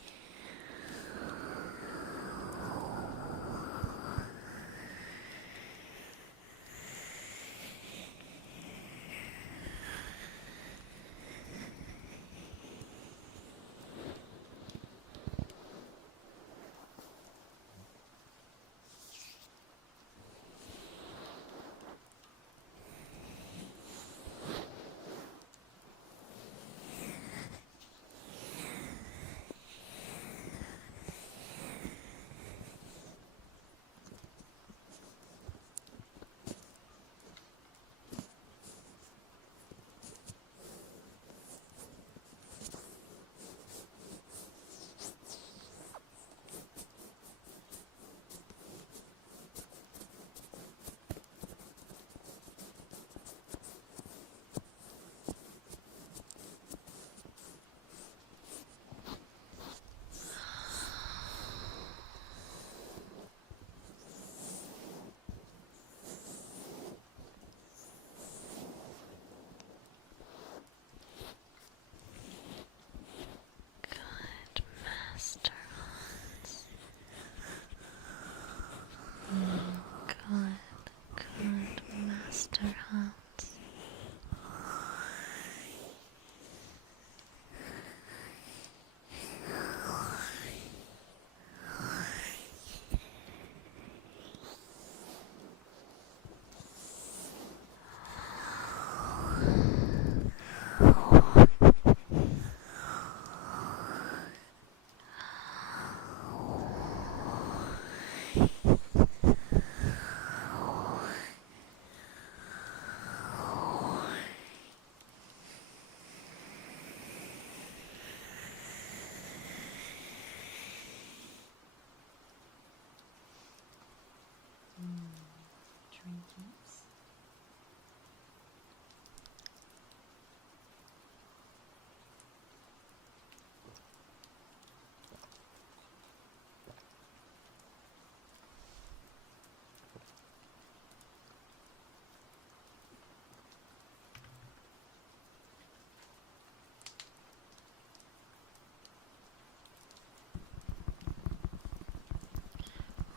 Good Master Hans. Good Master Hans. Drinkies.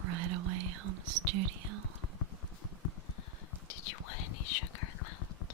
Right away home studio. Did you want any sugar in that?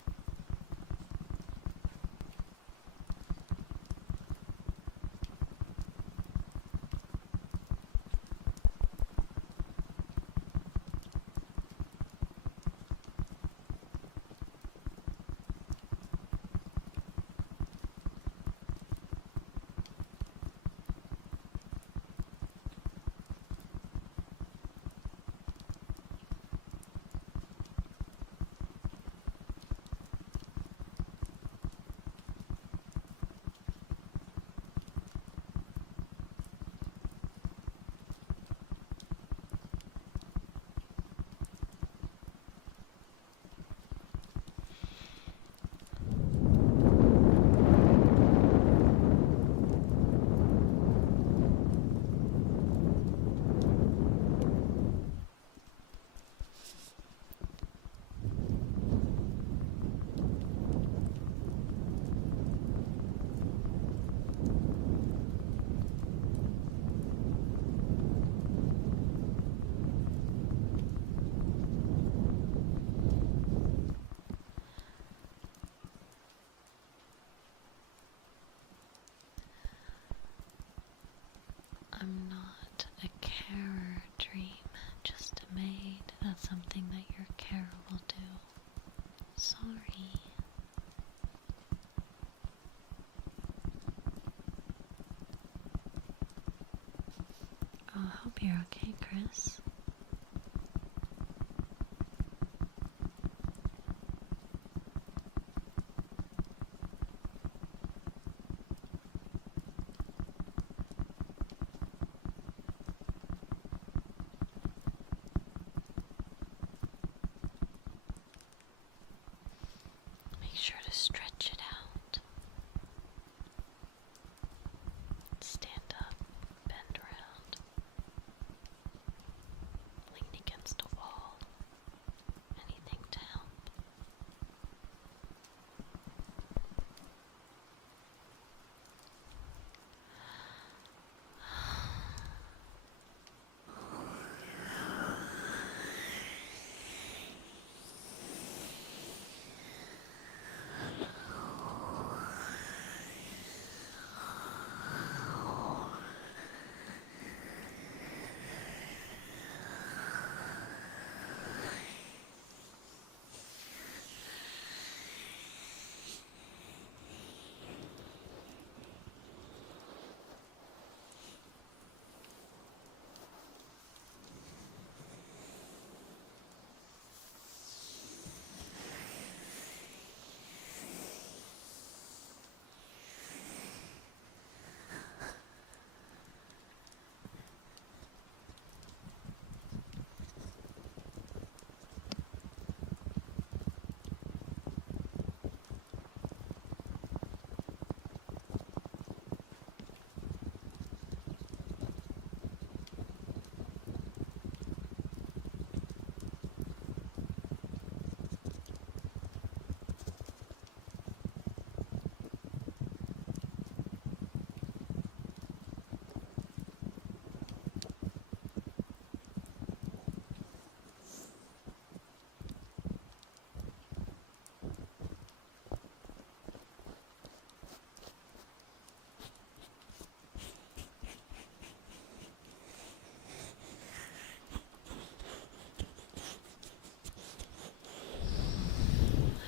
sorry. Oh, I hope you're okay, Chris. Make sure to stretch it out. Stand up, bend around, lean against a wall. Anything to help.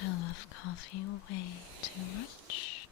I love coffee way too much.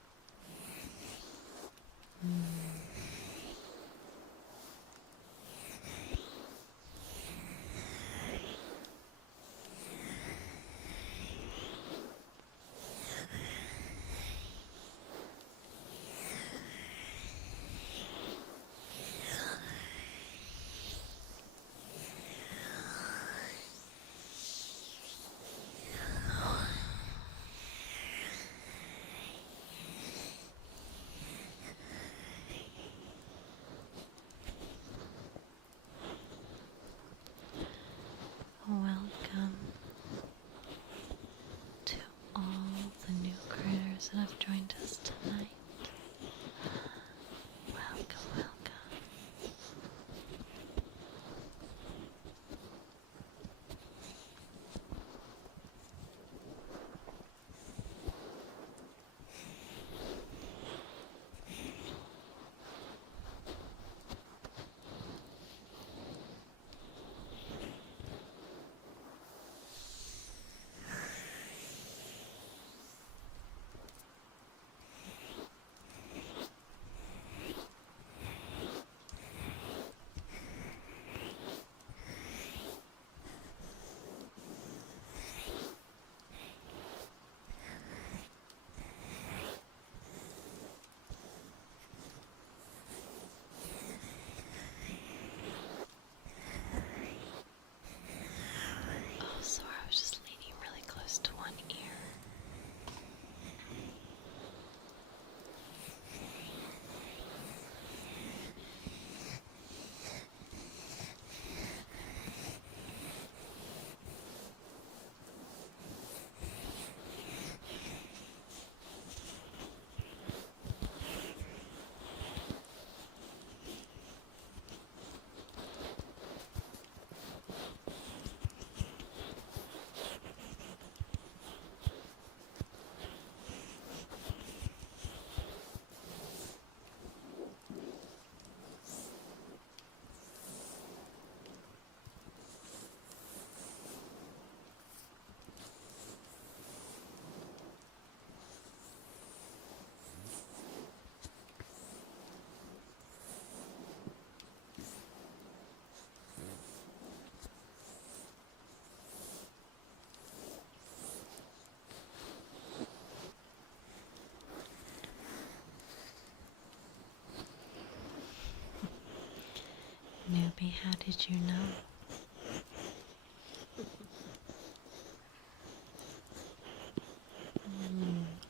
did you know?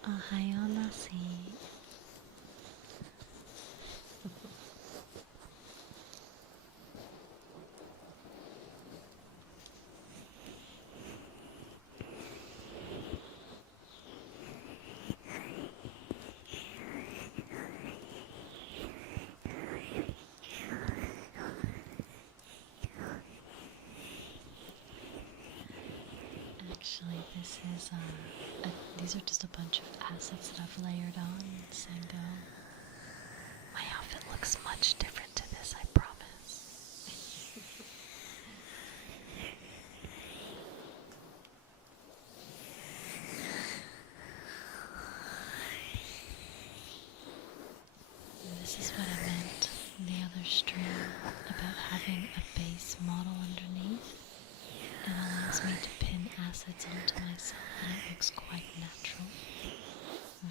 Ohayo nasi. Actually, these are just a bunch of assets that I've layered on Sango. My outfit looks much different to this, I promise. This is what I meant in the other stream about having a base model underneath. It allows me to pin assets onto myself and it looks quite natural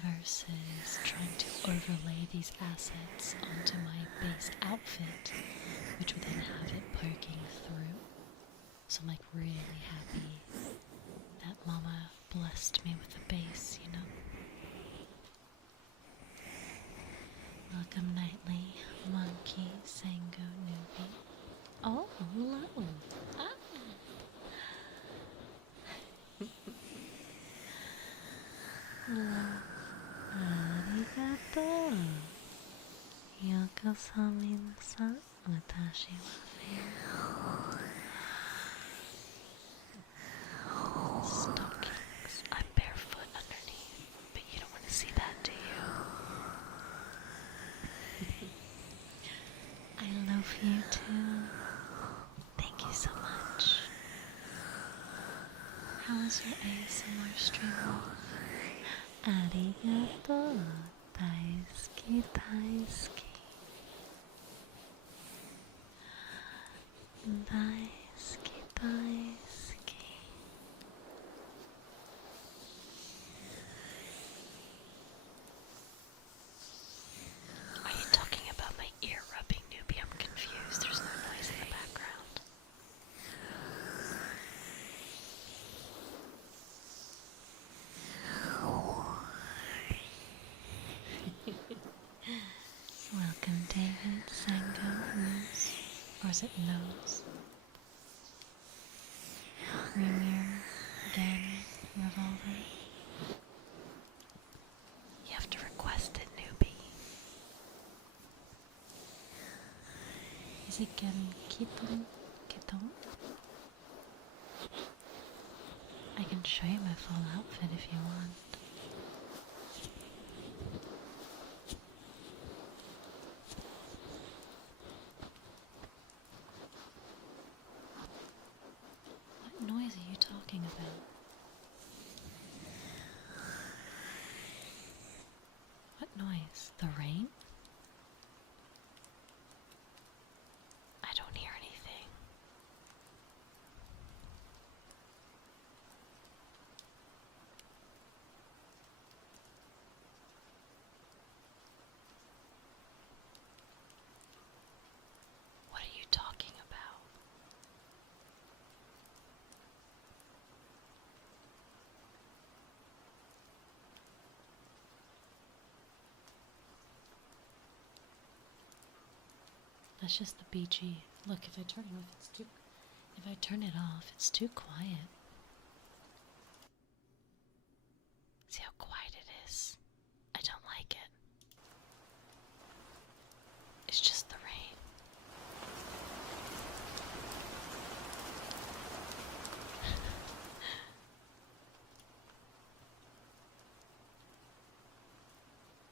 versus trying to overlay these assets onto my base outfit, which would then have it poking through. So I'm like really happy that Mama blessed me with a base, you know? Welcome Nightly, Monkey, Sango, Newbie. Oh, hello. Ah. Arigato. Yokoso minasan. Watashi wa Feyre. Stockings. I'm barefoot underneath, but you don't want to see that, do you? I love you too. Thank you so much. How was your ASMR stream? Arigato. Daisuki, daisuki. Daisuki, daisuki. Are you talking about my ear rubbing, Newbie? I'm confused. There's no noise in the background. Welcome, David, Sango, Nose, or is it Nose? Feyremiari, again, Revolver. You have to request it, Newbie. Is it Kiton? Kiton? I can show you my full outfit if you want. What noise are you talking about? What noise? The rain? I don't hear anything. What are you talking about? That's just the BG. Look, if I turn it off, it's too quiet. See how quiet it is? I don't like it. It's just the rain.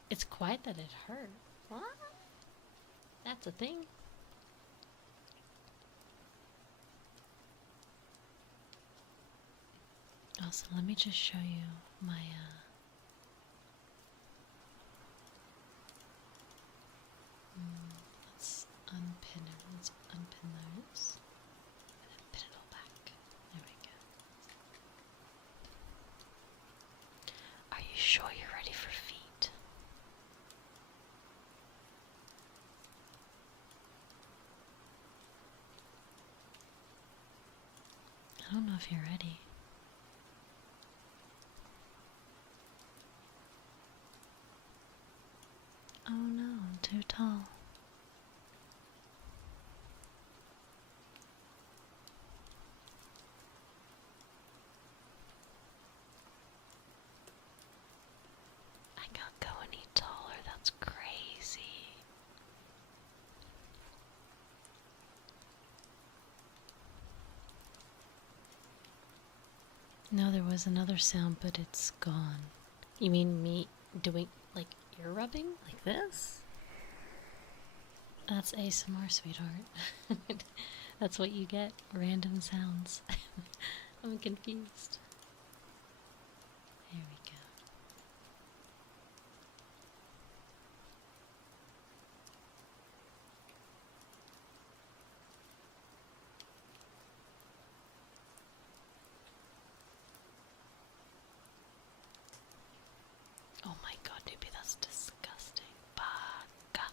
It's quiet that it hurt. What? That's a thing. Also, let me just show you my, let's unpin it. Let's unpin those. And then pin it all back. There we go. Are you sure you're ready for feet? I don't know if you're ready. Oh no, I'm too tall. I can't go any taller, that's crazy. No, there was another sound, but it's gone. You mean me doing, like, ear rubbing? Like this? That's ASMR, sweetheart. That's what you get. Random sounds. I'm confused. There we go. Oh my god, Doopy, that's disgusting. Baka.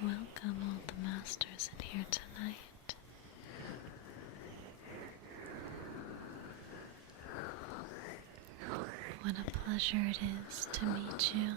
Welcome all the masters in here tonight. What a pleasure it is to meet you.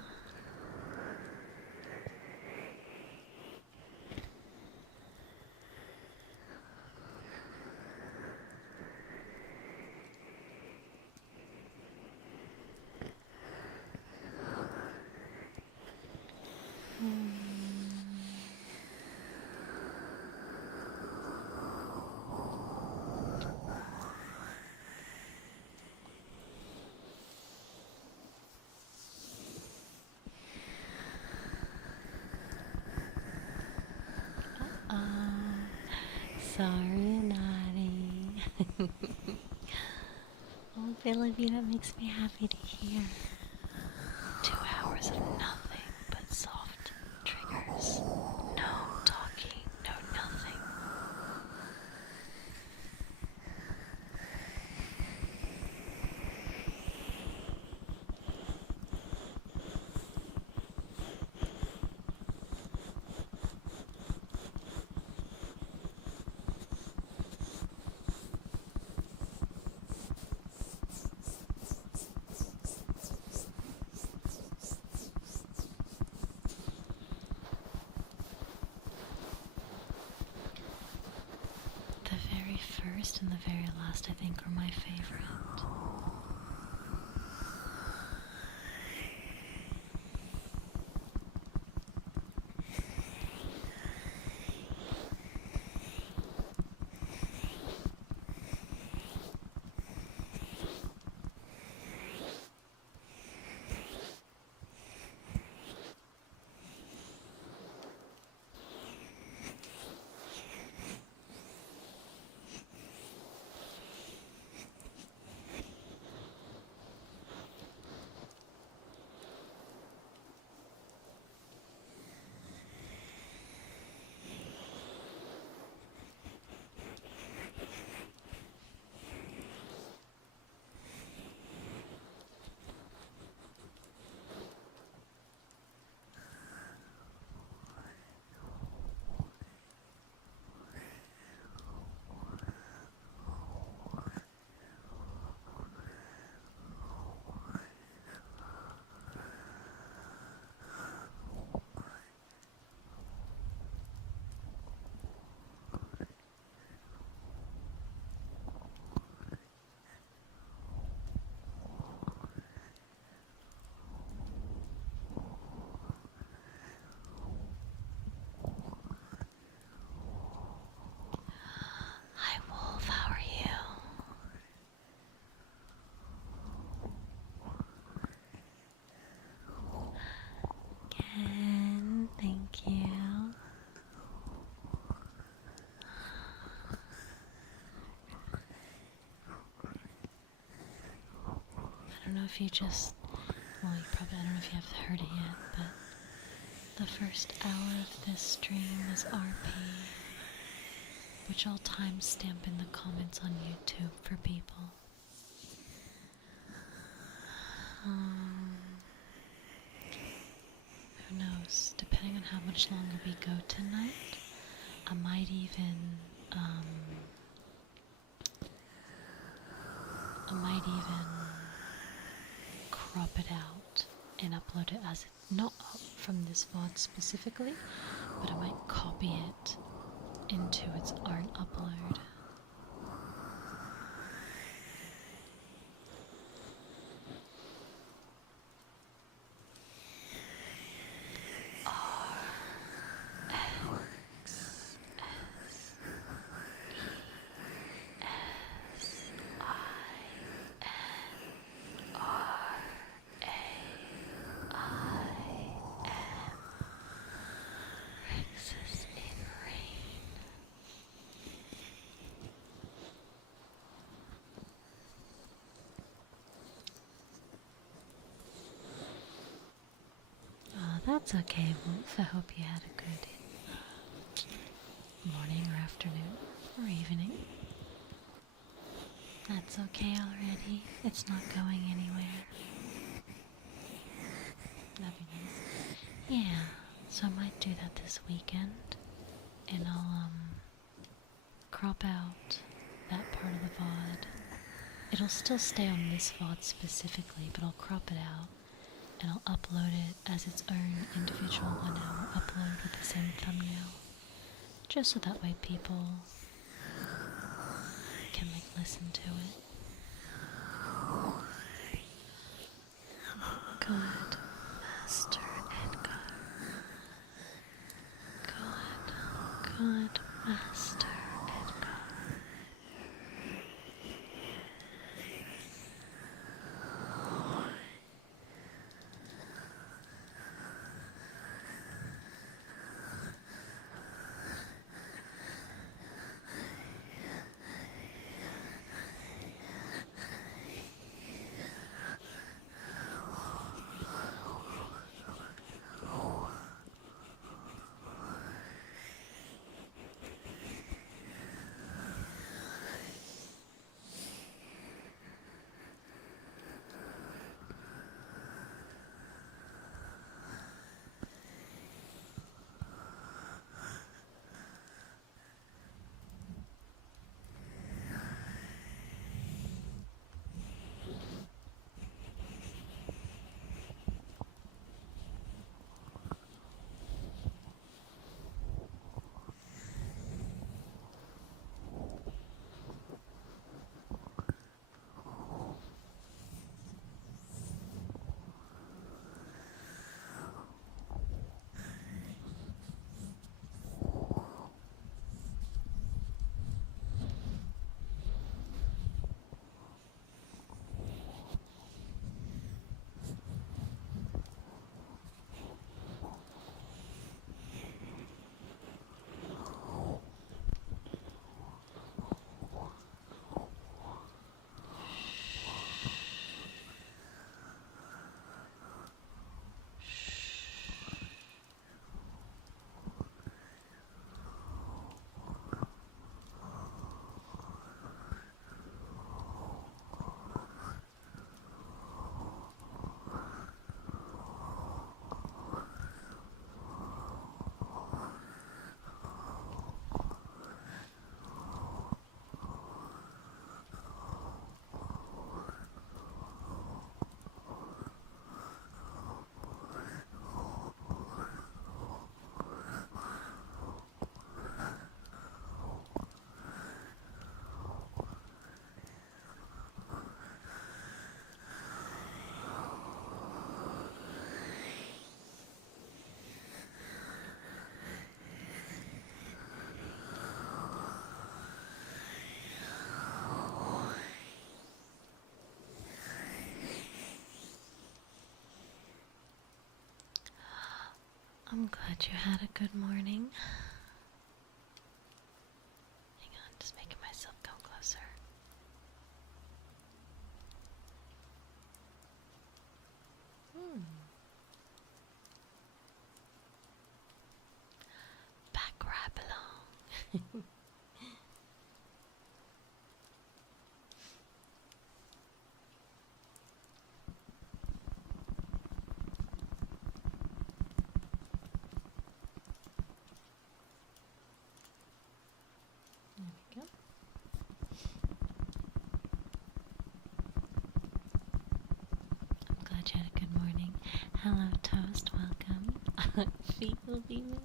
Sorry, naughty. Oh, Philippi, that makes me happy to hear. 2 hours of nothing but soft triggers. No talking, no nothing. The very first and the very last, I think, are my favorite. don't know if you just, well, I don't know if you have heard it yet, but the first hour of this stream is RP, which I'll timestamp in the comments on YouTube for people. Who knows? Depending on how much longer we go tonight, I might even crop it out and upload it as not from this VOD specifically, but I might copy it into its own upload. That's okay, Wolf. I hope you had a good morning or afternoon or evening. That's okay already. It's not going anywhere. That'd be nice. Yeah, so I might do that this weekend, and I'll crop out that part of the VOD. It'll still stay on this VOD specifically, but I'll crop it out. And I'll upload it as its own individual 1 hour upload with the same thumbnail. Just so that way people can listen to it. Good, Master Edgar. Good, Master Edgar. I'm glad you had a good morning. Hang on, just making myself come closer. we go. I'm glad you had a good morning. Hello, Toast. Welcome. Feet will be missed.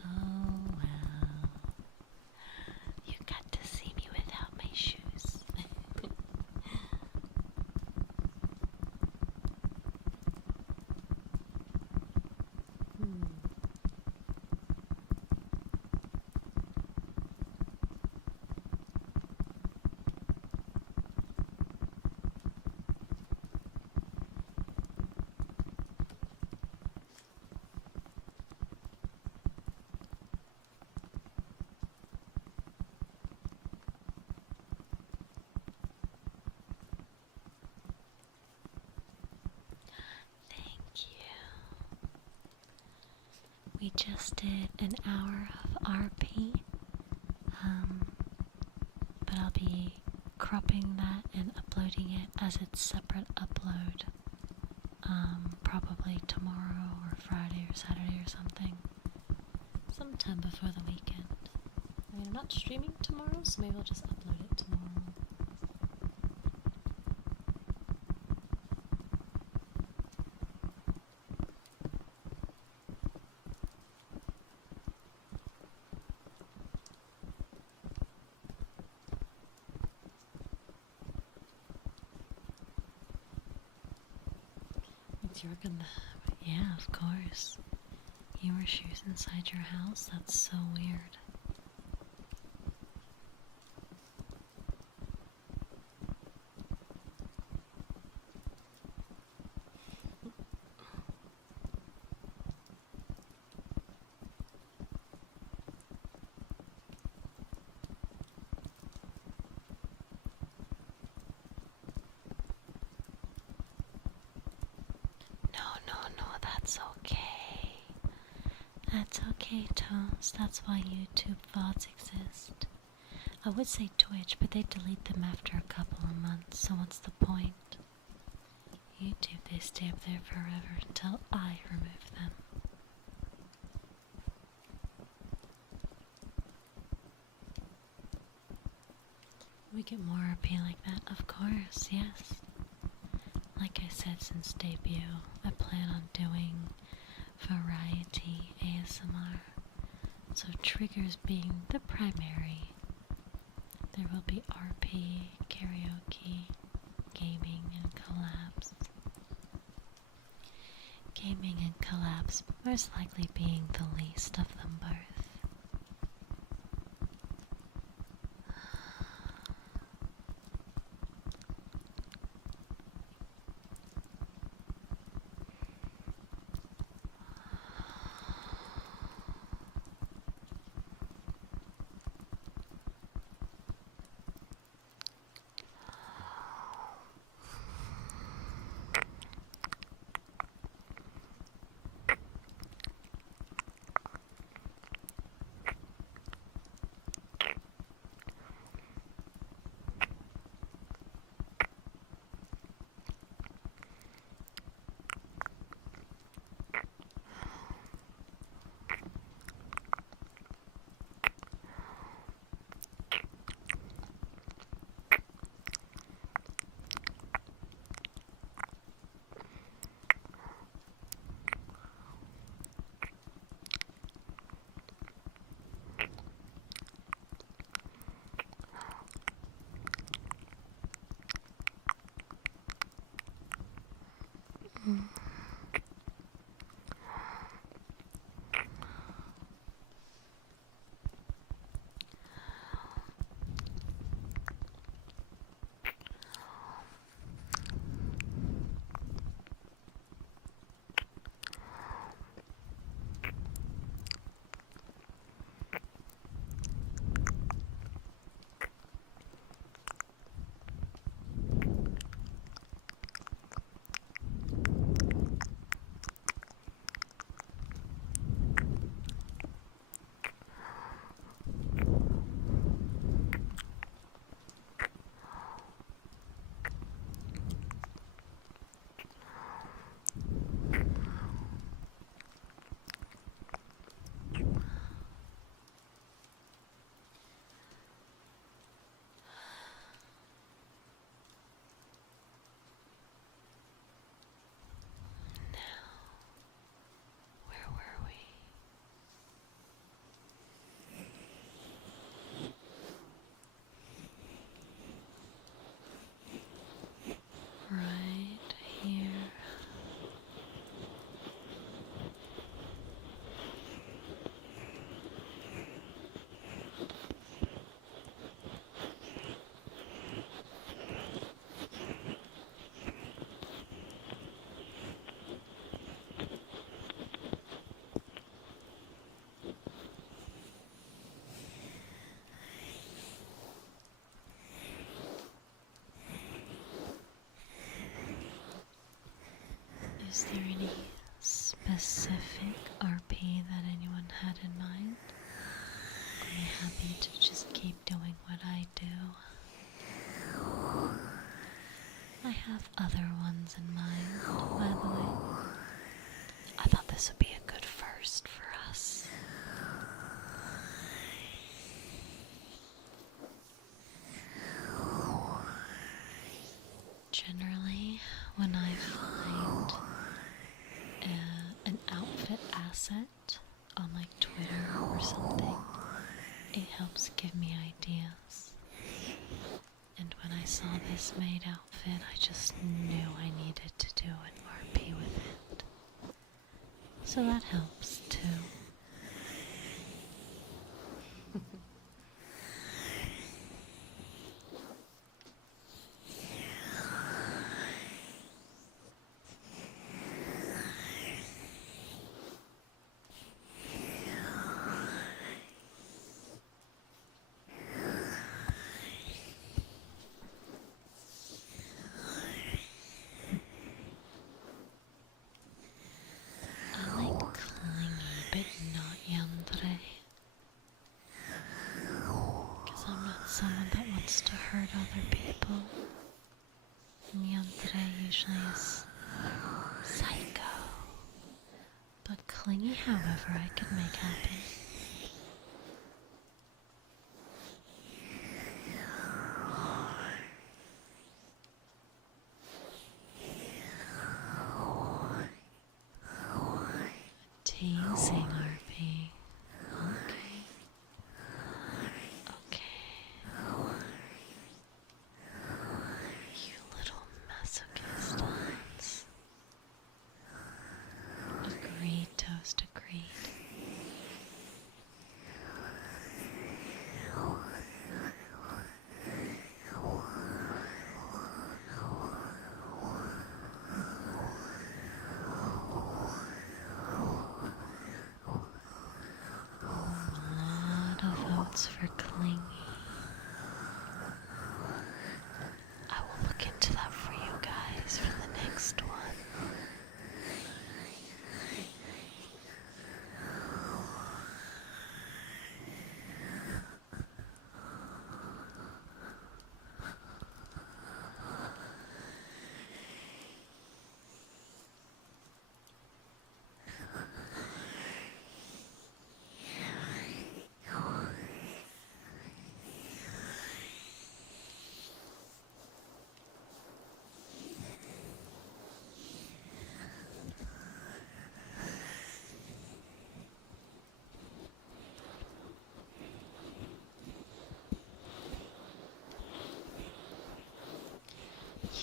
Oh, well. You got to see me without my shoes. Thank you. We just did an hour of RP, but I'll be cropping that and uploading it as its separate upload, probably tomorrow or Friday or Saturday or something, sometime before the weekend. I mean, I'm not streaming tomorrow, so maybe I'll just upload it tomorrow. It's your gun. Yeah, of course. You wear shoes inside your house? That's so weird. No, that's okay. That's okay, Toast. That's why YouTube VODs exist. I would say Twitch, but they delete them after a couple of months, so what's the point? YouTube, they stay up there forever until I remove them. We get more RP like that, of course, yes. Like I said since debut, I plan on doing variety ASMR, so triggers being the primary. There will be RP, karaoke, gaming, and collabs. Gaming and collabs most likely being the least of them both. Is there any specific RP that anyone had in mind? I'm happy to just keep doing what I do. I have other ones in mind, by the way. I thought this would be a good first for us. Generally, when I find an outfit asset on like Twitter or something, it helps give me ideas. And when I saw this maid outfit, I just knew I needed to do an RP with it. So that helps too. I like clingy, but not yandere. Because I'm not someone that wants to hurt other people. And yandere usually is psycho. But clingy, however, I could make happen. Teasing RP. Okay. Okay. You little masochist Hans. Agreed, Toast, agreed. A lot of votes for clingy. I will look into that for you guys for the next one.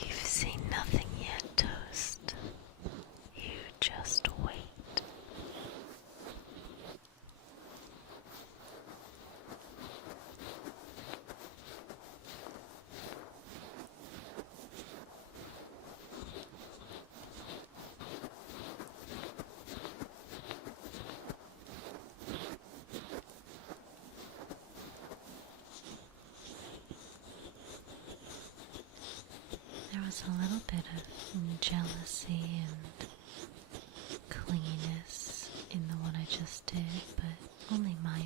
You've seen nothing yet, Toast. You just wait. There was a little bit of jealousy and clinginess in the one I just did, but only minor.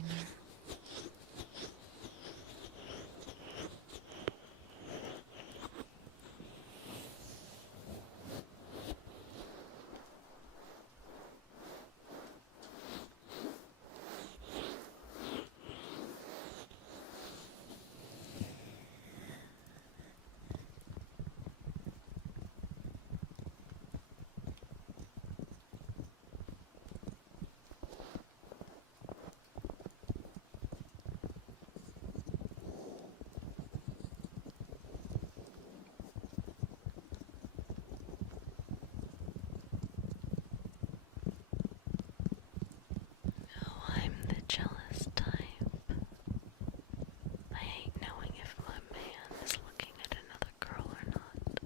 Oh, I'm the jealous type. I hate knowing if my man is looking at another girl or not.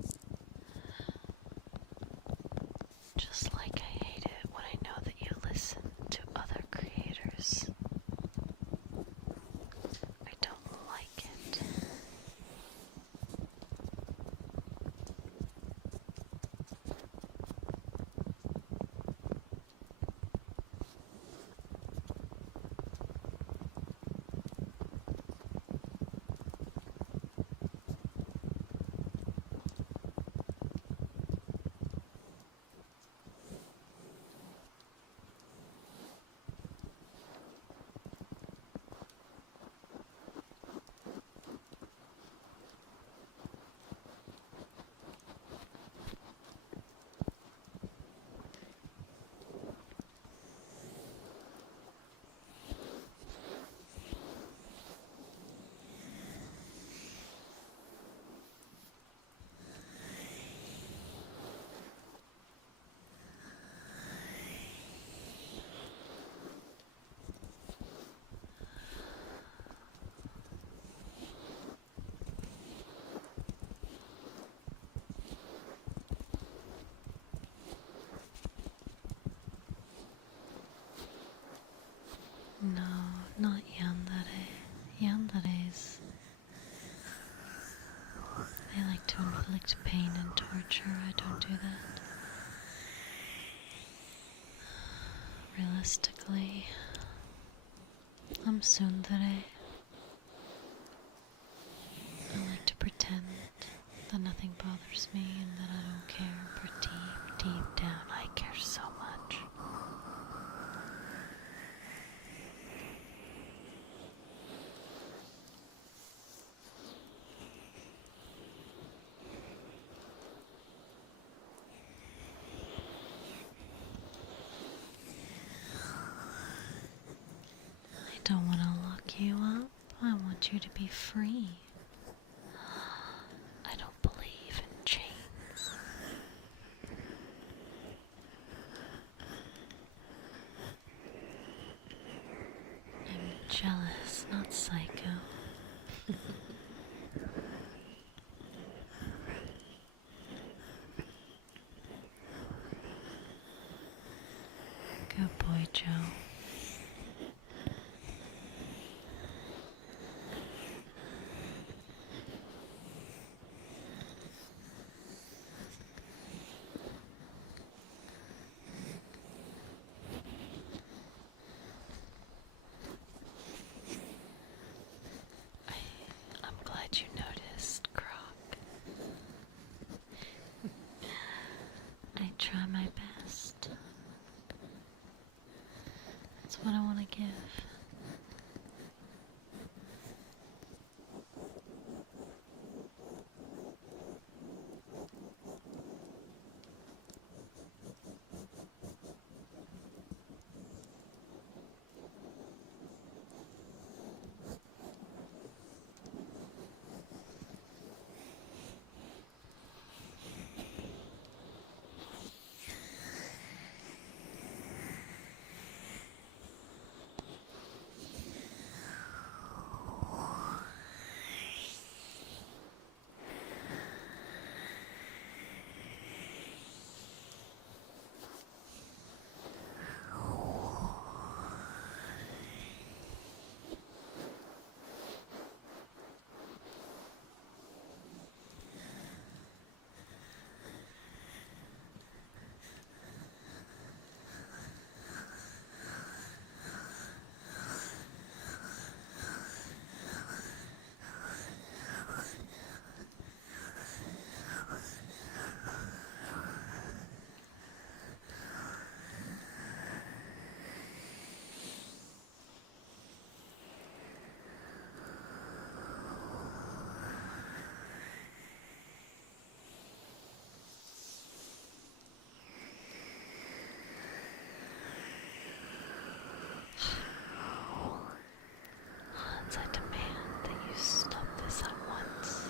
Just like I hate it when I know that you listen to other creators. I don't like it. inflict pain and torture. I don't do that. Realistically, I'm tsundere. I like to pretend that nothing bothers me and that I don't care, but deep, deep down I care so much. I don't want to lock you up. I want you to be free. I don't believe in chains. I'm jealous, not psycho. Good boy, Joe. I'm glad you noticed, Croc. I try my best. That's what I want to give. Hans, I demand that you stop this at once.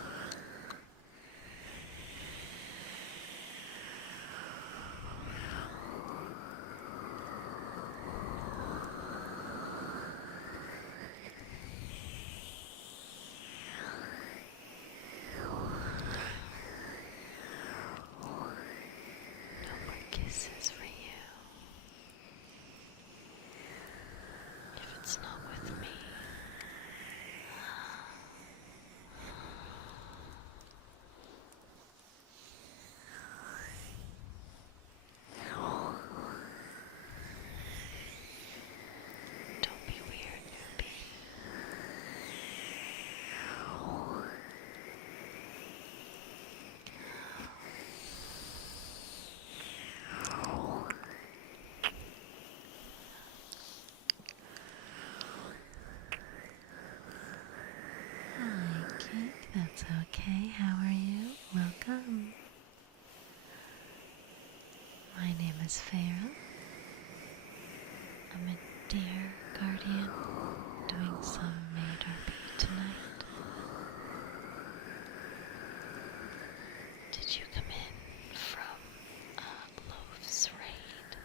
No more kisses for you. If it's not with me, don't be weird, newbie. Hi, Cake. That's okay. How are you? Welcome. My name is Feyre. I'm a dear guardian doing some MAID RP tonight. Did you come in from Loaf's raid?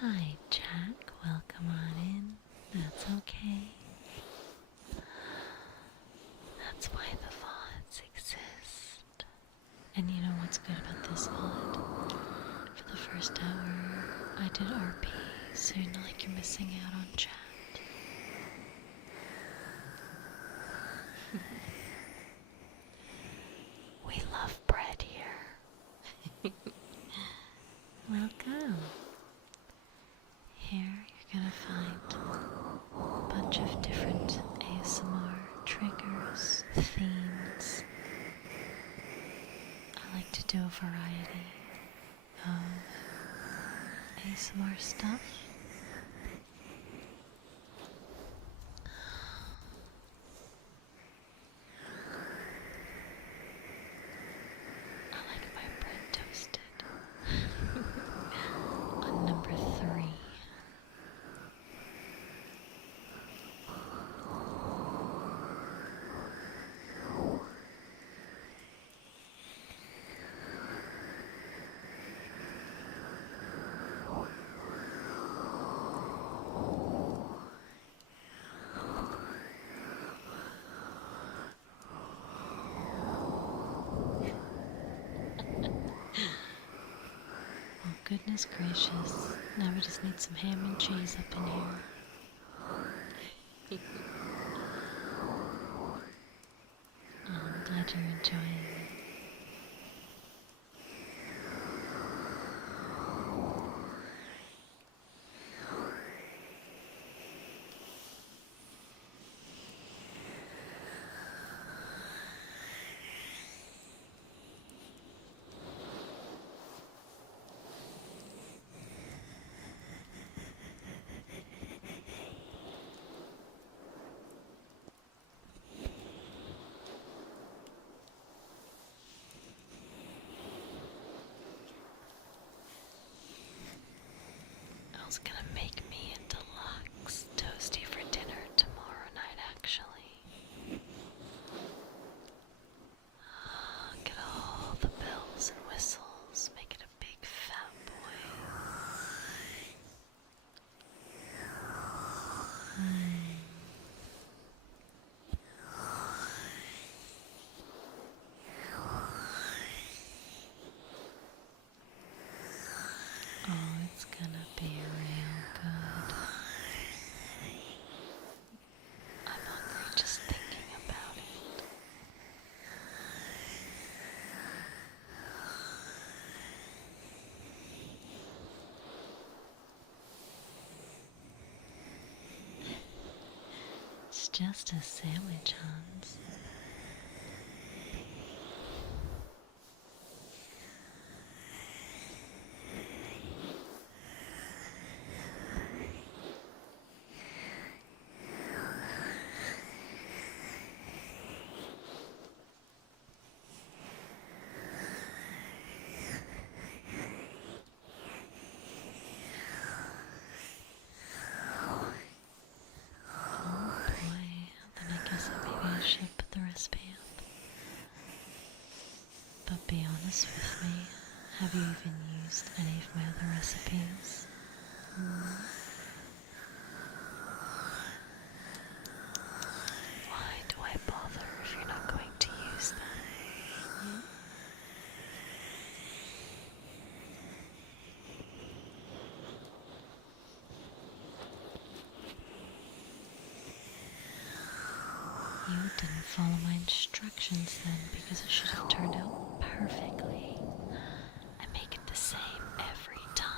Hi, Jack. Welcome on in. That's okay. That's why the VODs exist. And you know what's good about this VOD? For the first hour, I did RP so you're not like you're missing out on chat. We love bread here. Welcome. Here you're gonna find a bunch of different ASMR triggers, themes. I like to do a variety of ASMR stuff. I like my bread toasted. On number 3. Oh, goodness gracious. Now we just need some ham and cheese up in here. Oh, I'm glad you're enjoying it. I was gonna make me a deluxe toasty for dinner tomorrow night, actually. Get all the bells and whistles, make it a big fat boy. Oh, it's gonna be real good. I'm hungry just thinking about it. It's just a sandwich, Hans. Oh boy, then I guess maybe I should put the recipe up. But be honest with me, have you even used any of my other recipes? Why do I bother if you're not going to use them? You didn't follow my instructions then, because it should have turned out perfectly. I make it the same every time.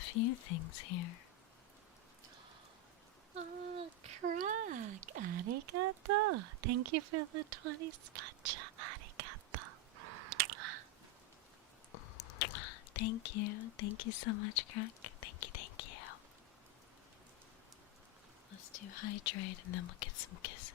few things here. Oh, crack! Arigato! Thank you for the 20 spacha. Arigato. Thank you. Thank you so much, crack. Thank you, thank you. Let's do hydrate and then we'll get some kisses.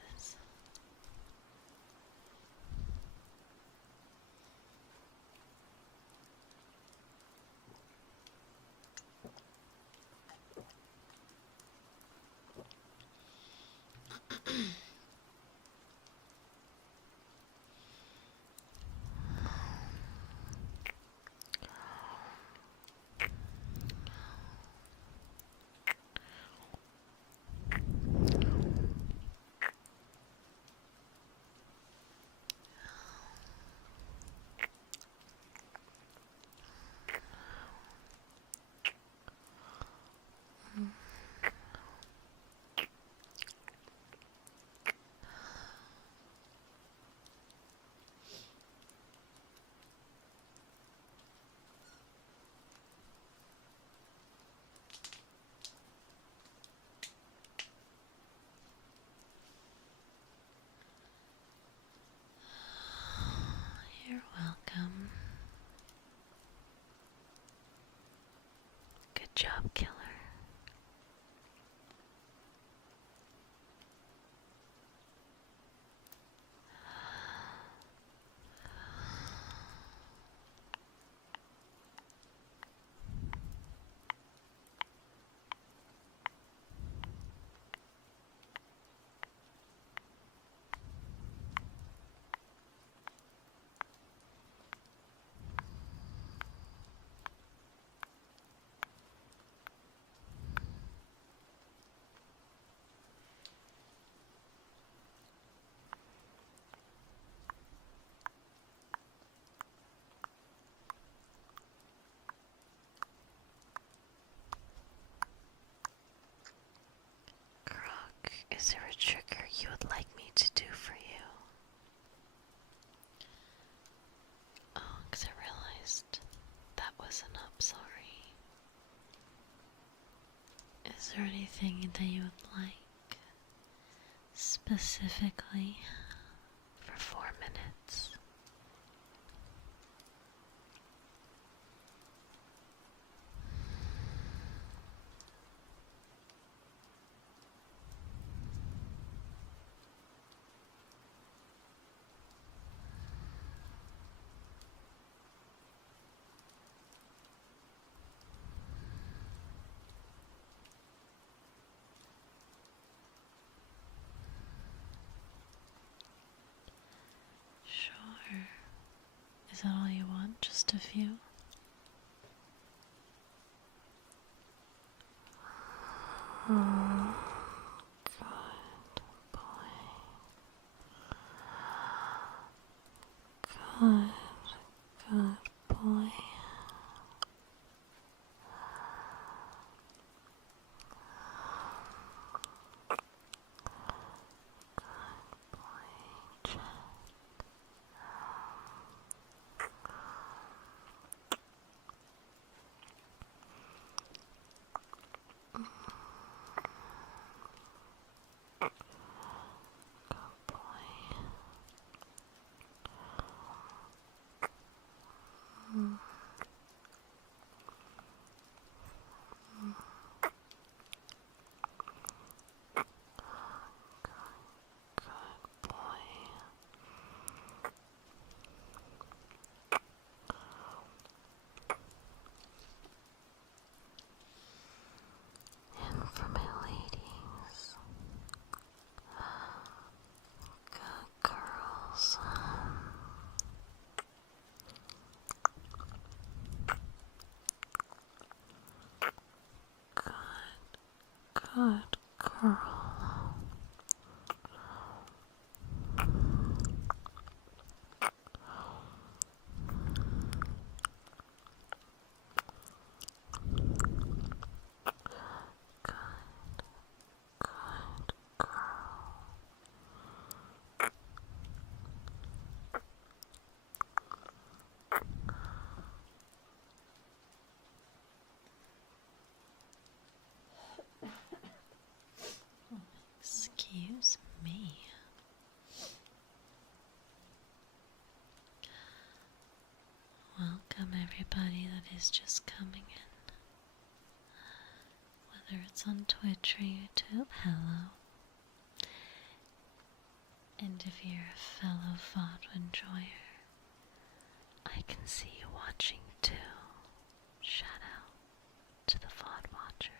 You're welcome. Good job, killer. Is there a trigger you would like me to do for you? Oh, 'cause I realized that wasn't up, sorry. Is there anything that you would like specifically for 4 minutes? Sure. Is that all you want? Just a few? Oh, good boy. Good, good boy. For my ladies, good girls. Good girl. welcome everybody that is just coming in. Whether it's on Twitch or YouTube, hello. And if you're a fellow VOD enjoyer, I can see you watching too. Shout out to the VOD watchers.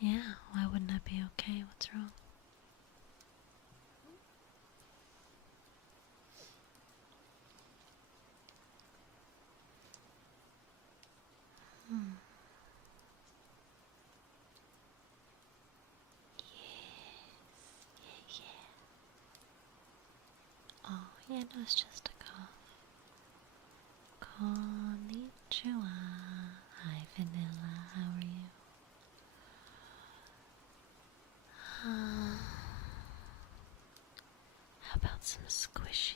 Yeah, why wouldn't that be okay? What's wrong? Oh, yeah, no, it's just a cough. Konnichiwa. Hi, Vanilla. How are you? How about some squishies?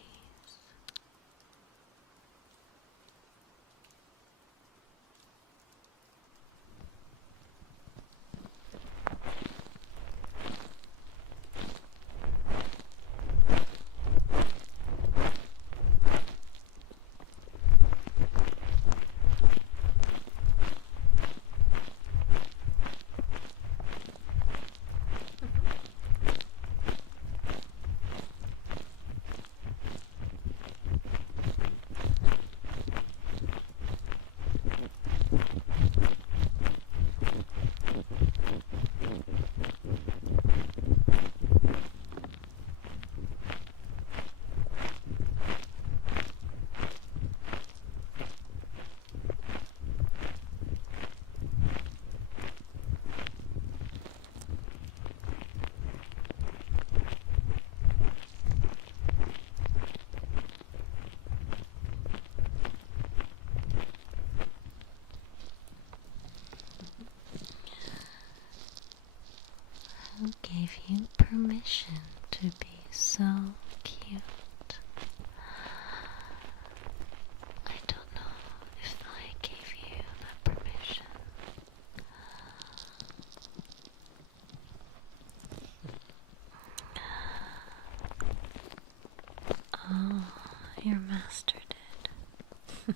Who gave you permission to be so cute? I don't know if I gave you that permission. Oh, your master did.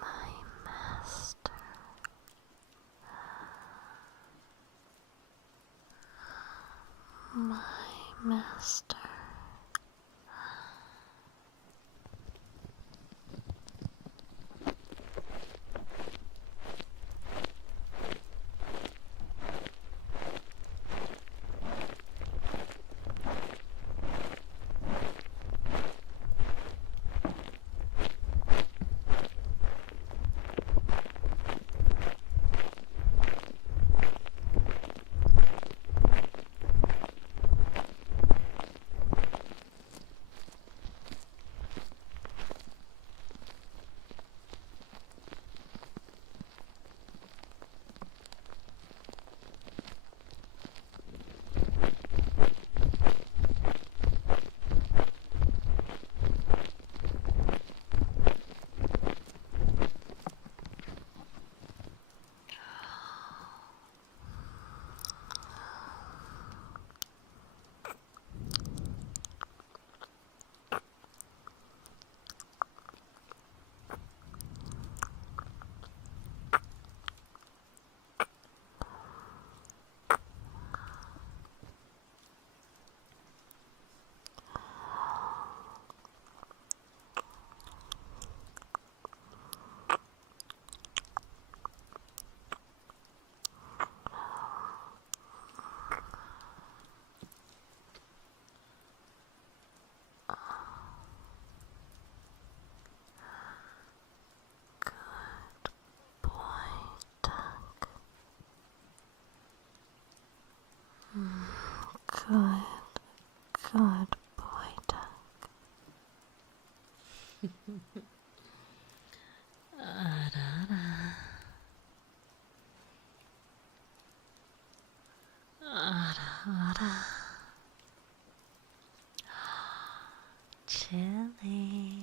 My master. My master. Good boy, duck. Chilly.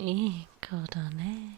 Kodone.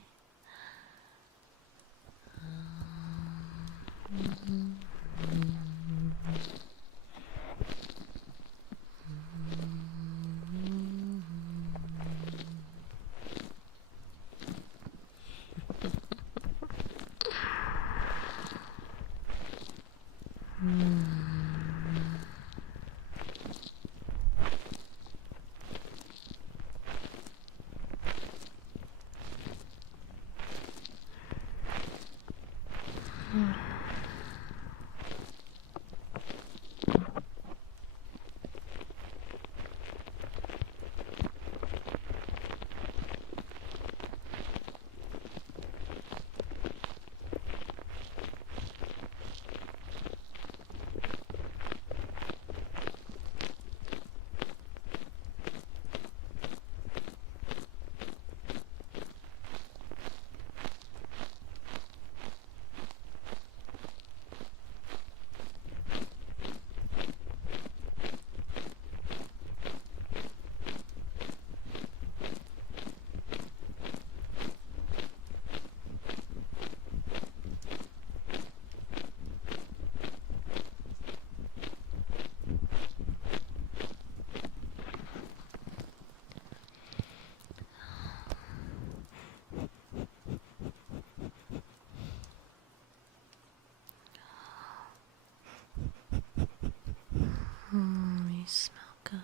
You smell good.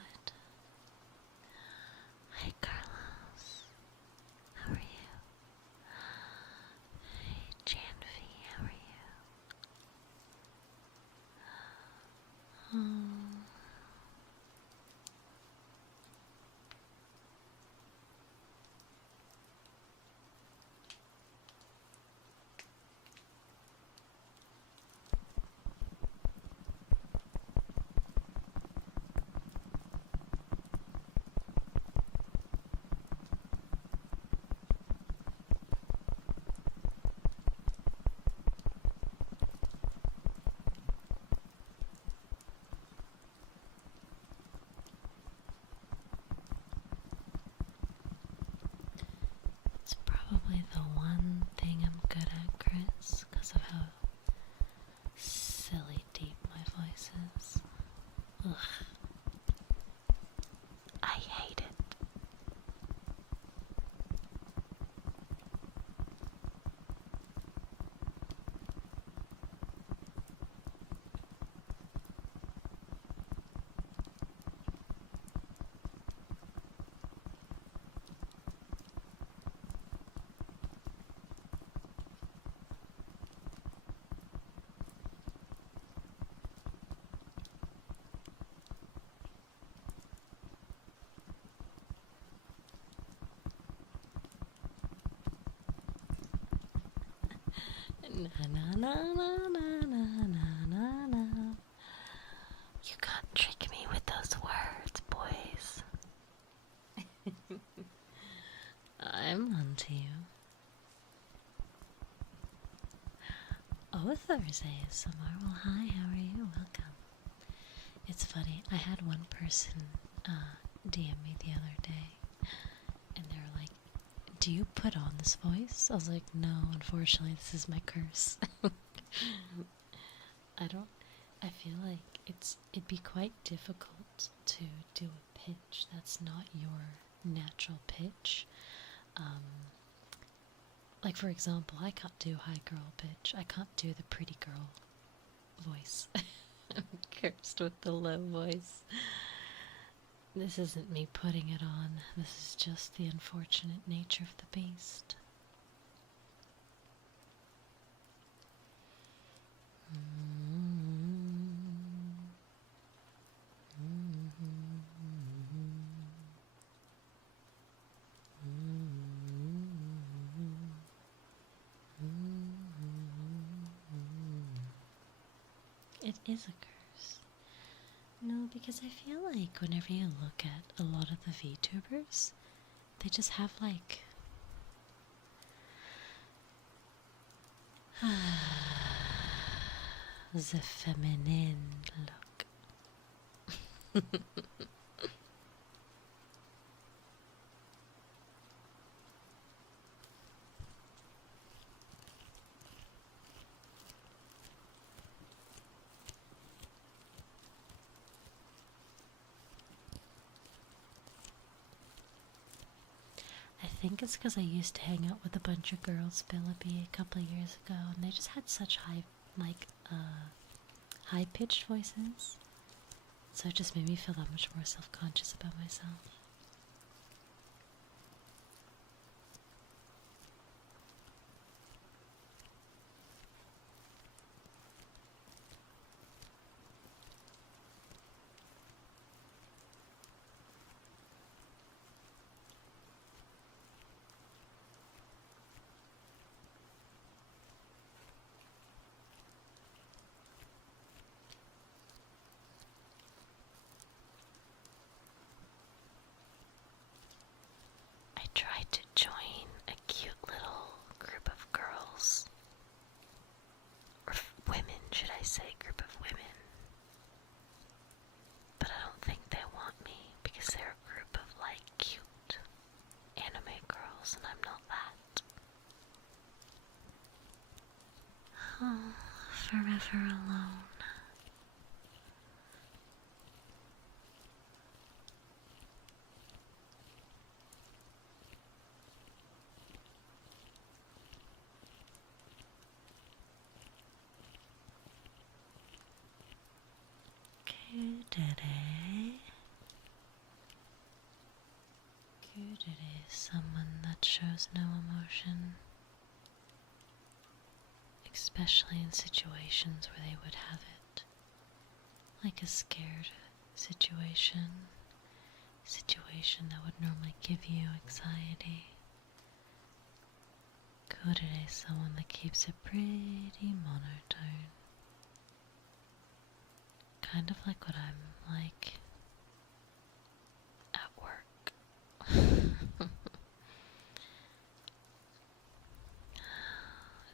Hi, Carlos. How are you? Hey, Janvi. How are you? It's probably the one thing I'm good at, Chris, because of how silly deep my voice is. Ugh. I hate it. Na na na na na na na na. You can't trick me with those words, boys. I'm onto you. Oh, Thursday is summer. Well, hi, how are you? Welcome. It's funny, I had one person DM me the other day, and they were like, do you put on this voice? I was like, no, unfortunately, this is my curse. I feel like it'd be quite difficult to do a pitch that's not your natural pitch. Like, for example, I can't do high girl pitch. I can't do the pretty girl voice. I'm cursed with the low voice. This isn't me putting it on. This is just the unfortunate nature of the beast. It is a curse. No, because I feel like whenever you look at a lot of the VTubers, they just have like the feminine look. think it's because I used to hang out with a bunch of girls, Philippi, a couple of years ago, and they just had such high-pitched voices. So it just made me feel that much more self-conscious about myself. I tried to join a cute little group of girls, or women, should I say, group of women, but I don't think they want me because they're a group of like cute anime girls and I'm not that. Oh, forever alone. KUUDERE. KUUDERE is someone that shows no emotion, especially in situations where they would have it, like a scared situation that would normally give you anxiety. KUUDERE is someone that keeps it pretty monotone. Kind of like what I'm like at work.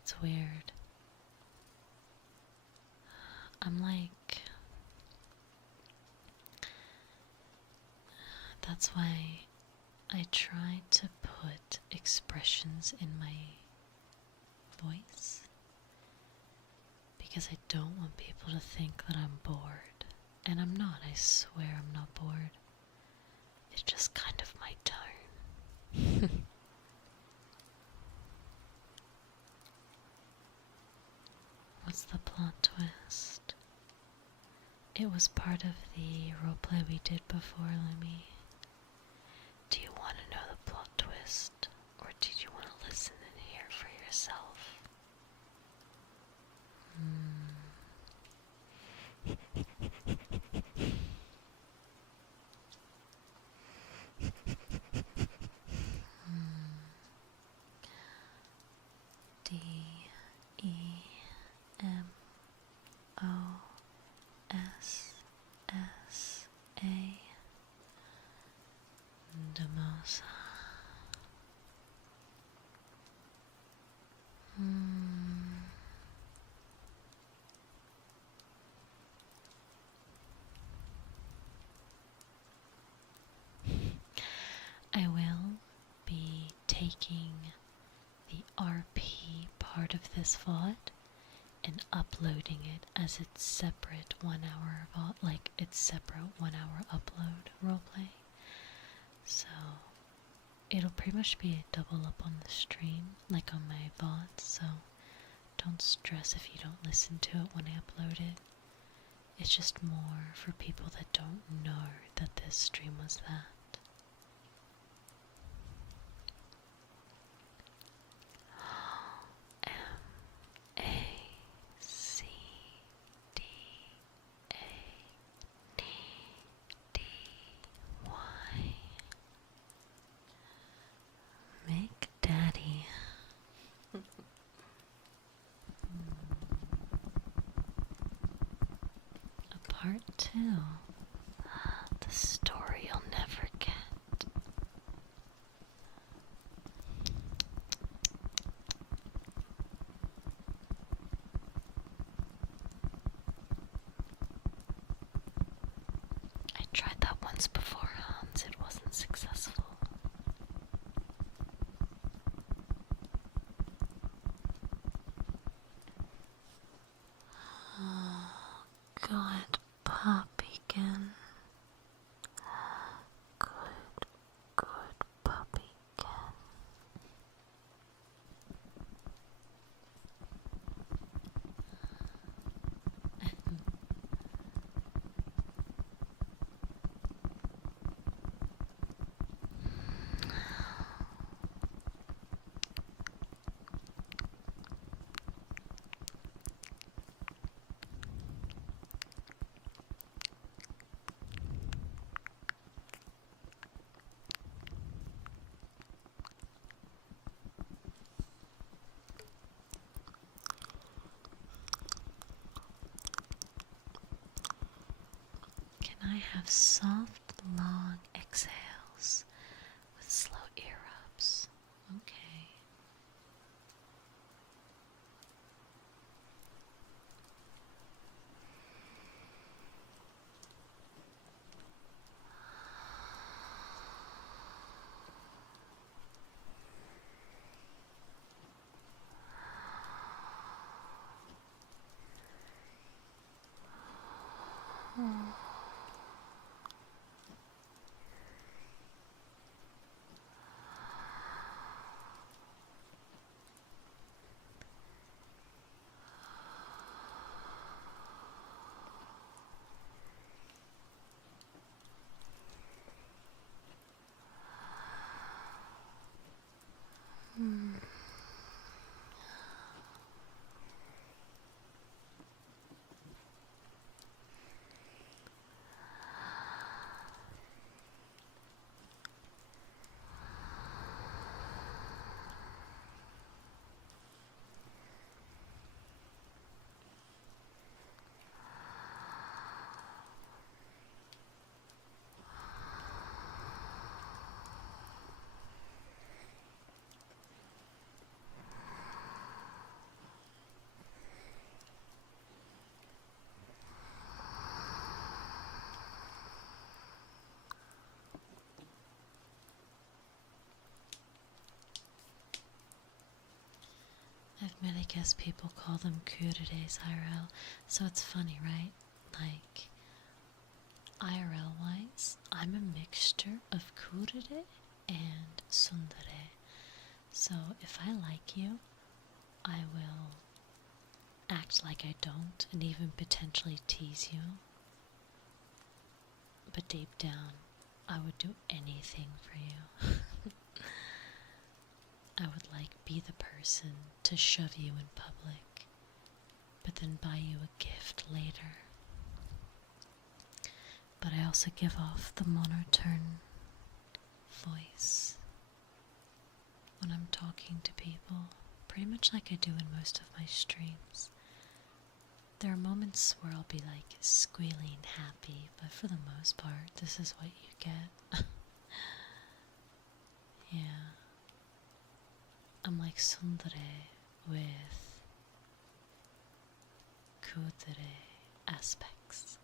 It's weird. I'm like, that's why I try to put expressions in my voice, because I don't want people to think that I'm bored. And I'm not, I swear I'm not bored. It's just kind of my tone. What's the plot twist? It was part of the roleplay we did before, Lumi. Do you want to know the plot twist, or did you want to listen and hear for yourself? DEMOSA. Demosa. I will be taking the RP part of this VOD and uploading it as its separate 1 hour VOD, like its separate 1 hour upload roleplay. So it'll pretty much be a double up on the stream, like on my VOD, so don't stress if you don't listen to it when I upload it. It's just more for people that don't know that this stream was that. Make Daddy. A part 2. The story you'll never get. I tried that once before, Hans. It wasn't successful. Good puppykin. Good puppykin. I have soft, long exhales with slow ear rubs. Okay. I really guess people call them KUUDEREs IRL, so it's funny, right? Like, IRL wise, I'm a mixture of KUUDERE and tsundere. So if I like you, I will act like I don't and even potentially tease you. But deep down, I would do anything for you. I would be the person to shove you in public, but then buy you a gift later. But I also give off the monotone voice when I'm talking to people, pretty much like I do in most of my streams. There are moments where I'll be squealing happy, but for the most part, this is what you get. Yeah. I'm like tsundere with KUUDERE aspects.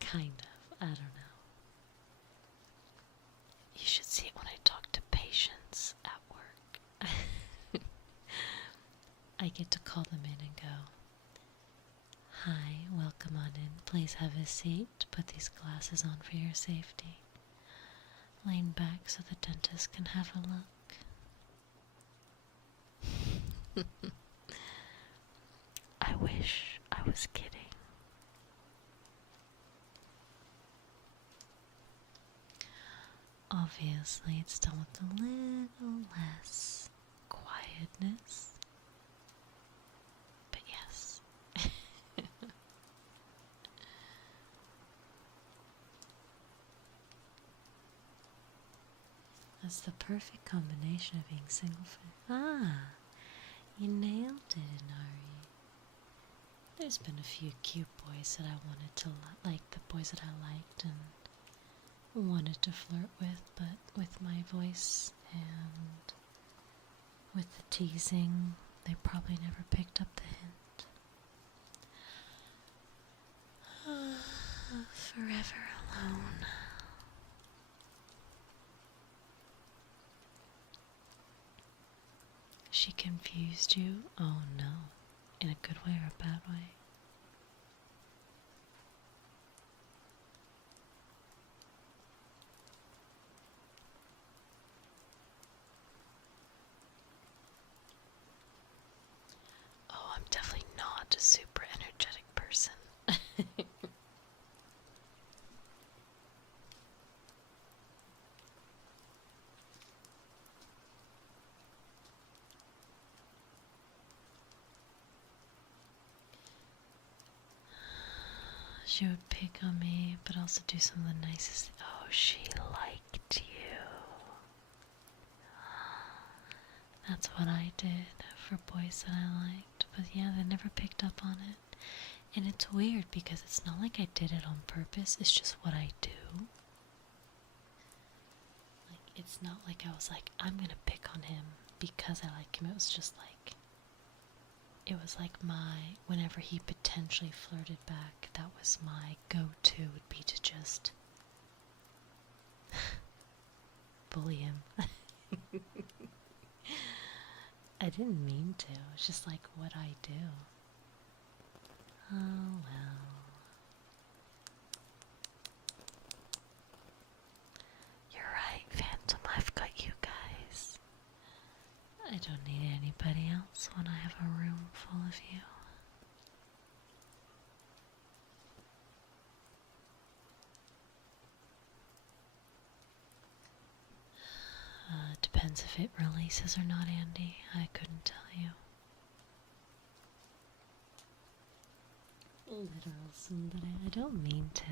Kind of, I don't know. You should see it when I talk to patients at work. I get to call them in and go, "Hi, welcome on in. Please have a seat. Put these glasses on for your safety. Lean back so the dentist can have a look." I wish I was kidding. Obviously, it's done with a little less quietness. But yes. That's the perfect combination of being single. Ah, you nailed it, Inari. There's been a few cute boys that I wanted to the boys that I liked and wanted to flirt with, but with my voice and with the teasing, they probably never picked up the hint. Forever alone. She confused you? Oh no. In a good way or a bad way? Oh, I'm definitely not a super energetic person. She would pick on me, but also do some of the nicest. Oh, she liked you. That's what I did for boys that I liked. But yeah, they never picked up on it. And it's weird because it's not like I did it on purpose, it's just what I do. Like, it's not like I was like, I'm gonna pick on him because I like him. It was just like, it was like whenever he potentially flirted back, that was my go-to, would be to just bully him. I didn't mean to, it's just like what I do. Oh well. You're right, Phantom, I've got you guys. I don't need anybody else when I have a room full of you. Depends if it releases or not, Andy. I couldn't tell you. Literal tsundere. I don't mean to.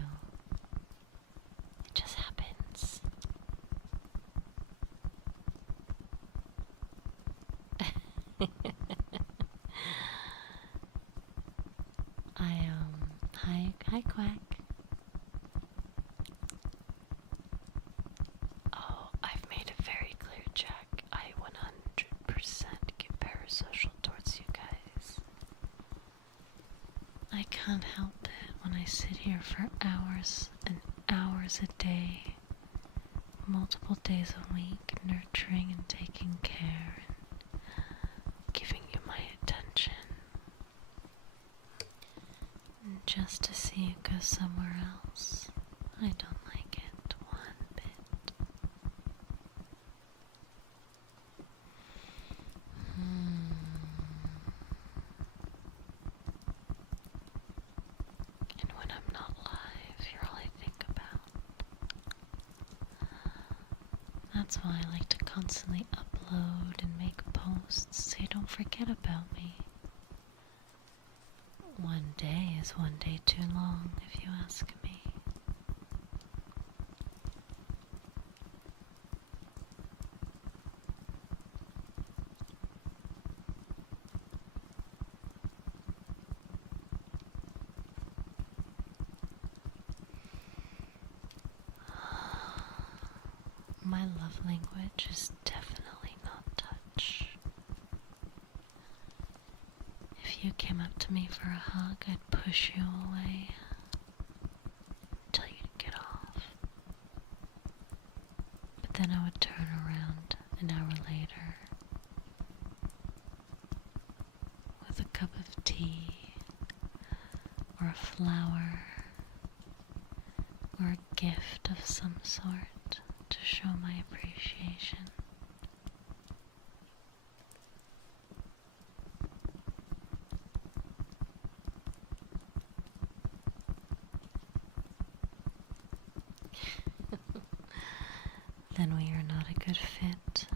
It just happens. Hi Quack. Oh, I've made it very clear, Jack. I 100% get parasocial towards you guys. I can't help it when I sit here for hours and hours a day, multiple days a week, nurturing and taking care and Giving you my attention. just to see it go somewhere else. I don't like it one bit. And when I'm not live, you're all I think about. That's why I like to constantly upload and make posts so you don't forget about me. One day is one day too long, if you ask me. My love language is definitely not touch. If you came up to me for a hug, I'd push you away, Tell you to get off. but then I would turn around an hour later with a cup of tea, or a flower, or a gift of some sort to show my appreciation. Then we are not a good fit.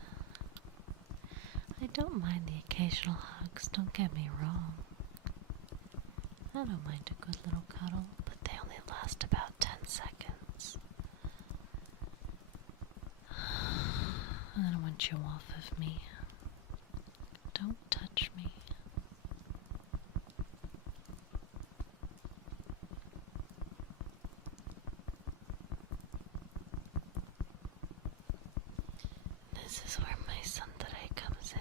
I don't mind the occasional hugs, don't get me wrong. I don't mind a good little cuddle, But they only last about 10 seconds. and then I want you off of me. Don't touch me. This is where my tsundere comes in.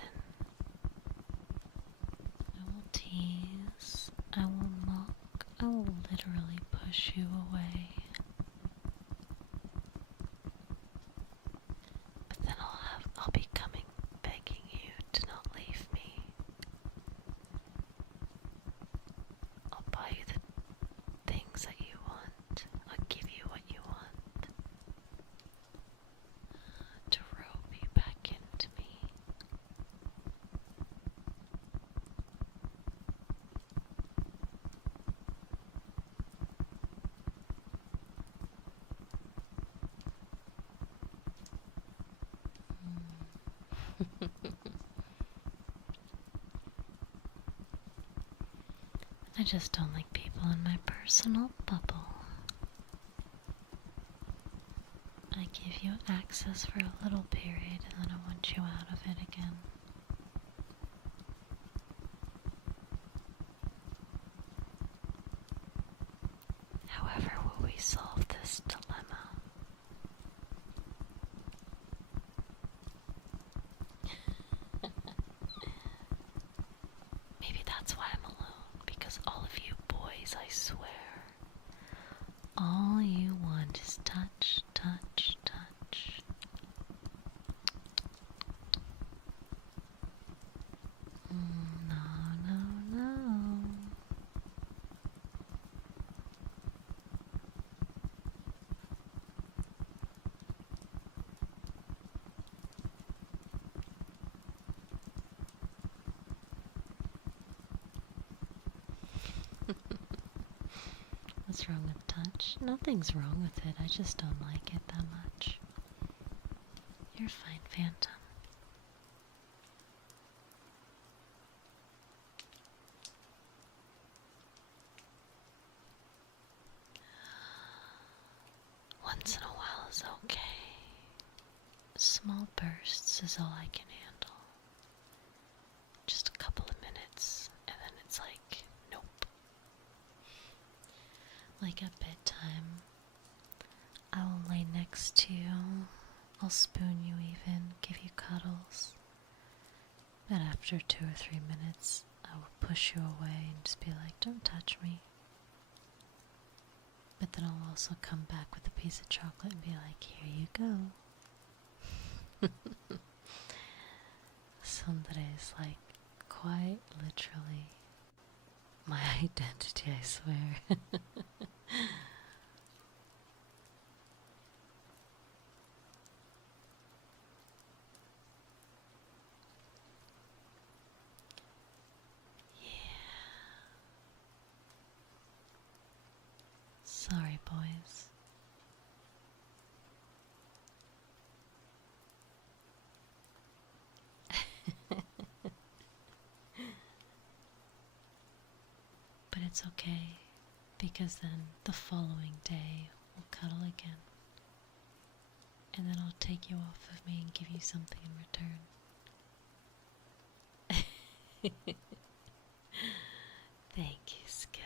I will tease, I will mock, I will literally push you away. But then I'll be coming begging you to not leave me. I'll buy you the things that you want. I'll give you what you want. To rope you back into me. I just don't like people in my personal bubble. I give you access for a little period and then I want you out of it again. However, will we solve this dilemma? Maybe that's why I'm alone, because all of you boys, I swear, all you want is touch, touch, touch. No, no, no. What's wrong with touch? Nothing's wrong with it, I just don't like it that much. You're fine, Phantom. Once in a while is okay. Small bursts is all I can handle. Just a couple of minutes, and then it's like, nope. Like at bedtime, I will lay next to you. I'll spoon you even, give you cuddles. But after 2 or 3 minutes, I will push you away and just be like, don't touch me. But then I'll also come back with a piece of chocolate and be like, here you go. Sundere is like quite literally my identity, I swear. Sorry, boys. But it's okay, because then the following day we'll cuddle again. And then I'll take you off of me and give you something in return. Thank you, Skill.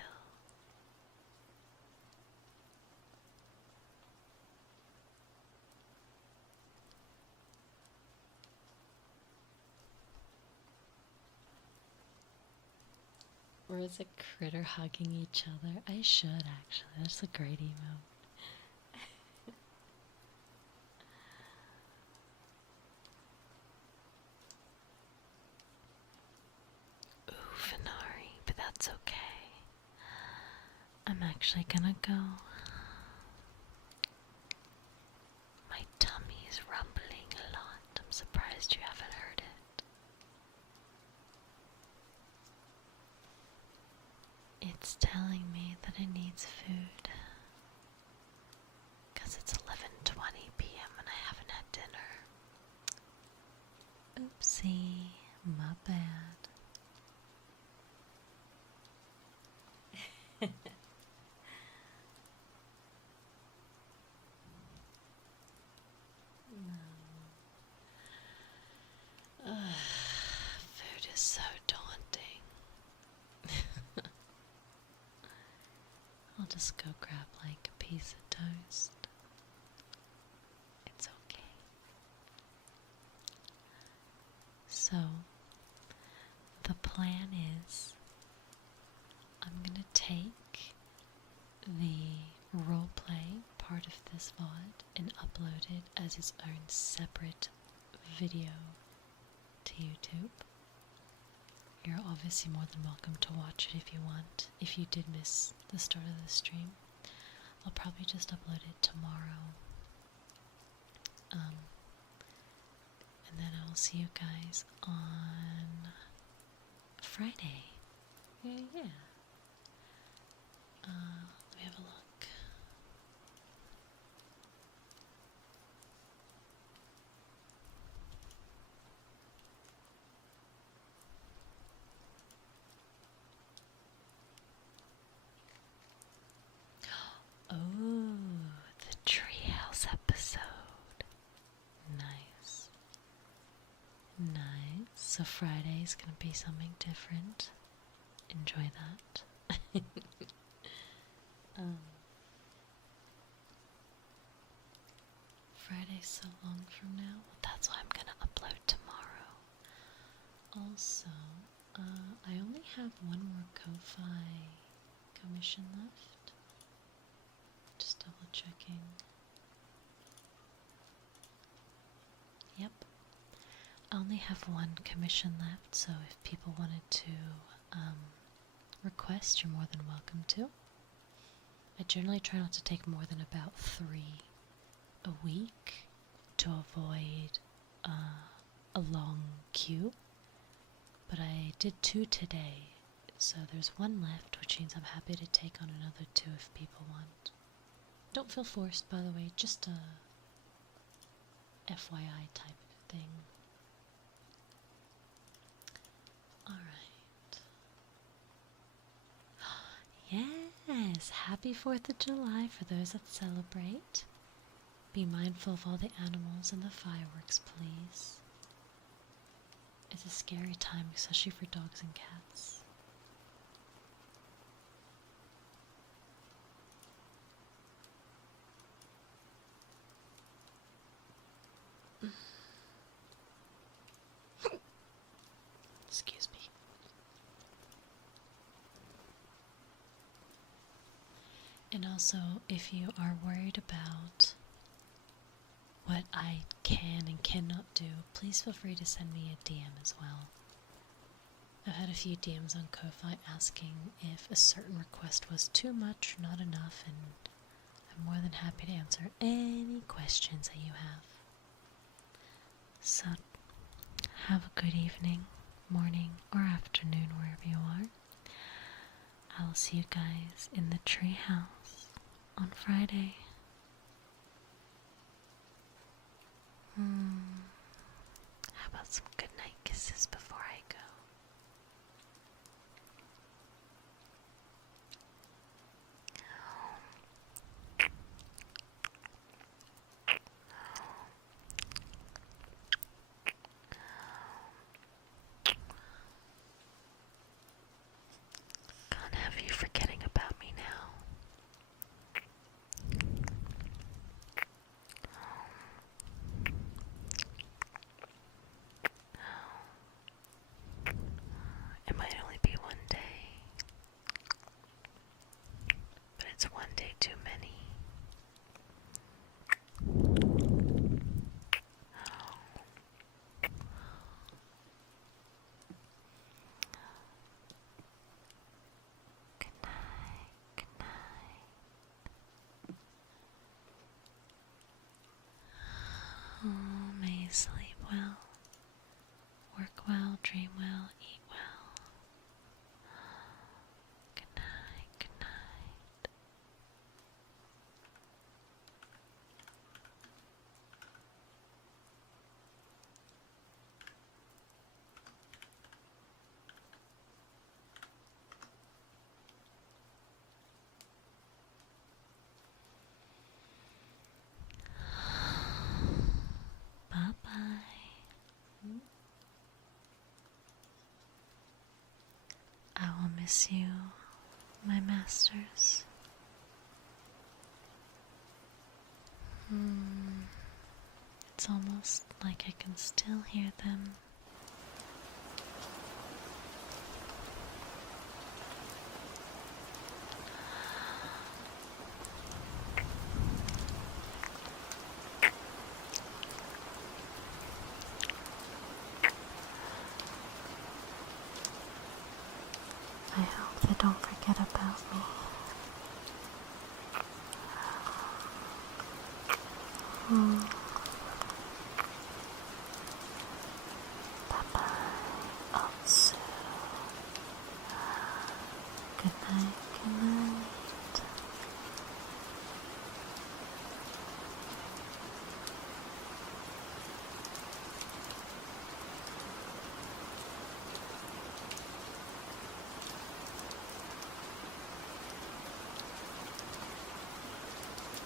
Or is a critter hugging each other? I should actually. That's a great emote. Ooh, Fenari, but that's okay. I'm actually gonna go. My tummy is rumbling a lot. I'm surprised you haven't heard it. It's telling me that it needs food. Because it's 11:20 p.m. and I haven't had dinner. Oopsie, my bad. Food is so daunting. I'll just go grab like a piece of toast. It's okay. So, the plan is I'm gonna take the roleplay part of this VOD and upload it as its own separate video to YouTube. You're obviously more than welcome to watch it if you want. If you did miss the start of the stream, I'll probably just upload it tomorrow. And then I will see you guys on Friday. Yeah. Let me have a look. Oh, the treehouse episode. Nice. Nice. So Friday is going to be something different. Enjoy that. so long from now. That's why I'm gonna upload tomorrow. Also, I only have one more Ko-Fi commission left. Just double checking. Yep. I only have one commission left, so if people wanted to request, you're more than welcome to. I generally try not to take more than about 3 a week to avoid a long queue, but I did 2 today, so there's 1 left, which means I'm happy to take on another 2 if people want. Don't feel forced, by the way, just a FYI type of thing. Alright. Yes! Happy 4th of July for those that celebrate. Be mindful of all the animals and the fireworks, please. It's a scary time, especially for dogs and cats. Excuse me. And also, if you are worried about what I can and cannot do, please feel free to send me a DM as well. I've had a few DMs on Ko-Fi asking if a certain request was too much or not enough, and I'm more than happy to answer any questions that you have. So, have a good evening, morning, or afternoon wherever you are. I will see you guys in the treehouse on Friday. How about some goodnight kisses before I go? Can't have you forgetting about me now. It might only be one day, but it's one day too many. Good night, good night. Oh, may you sleep well, work well, dream well, eat well. Good night, good night. Bye-bye. I will miss you, my masters. It's almost like I can still hear them. I hope they don't forget about me. Bye-bye. Also, good night, good night.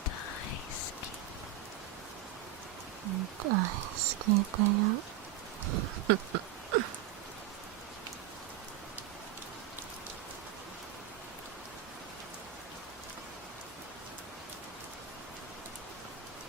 Daisuki. Daisukiだよ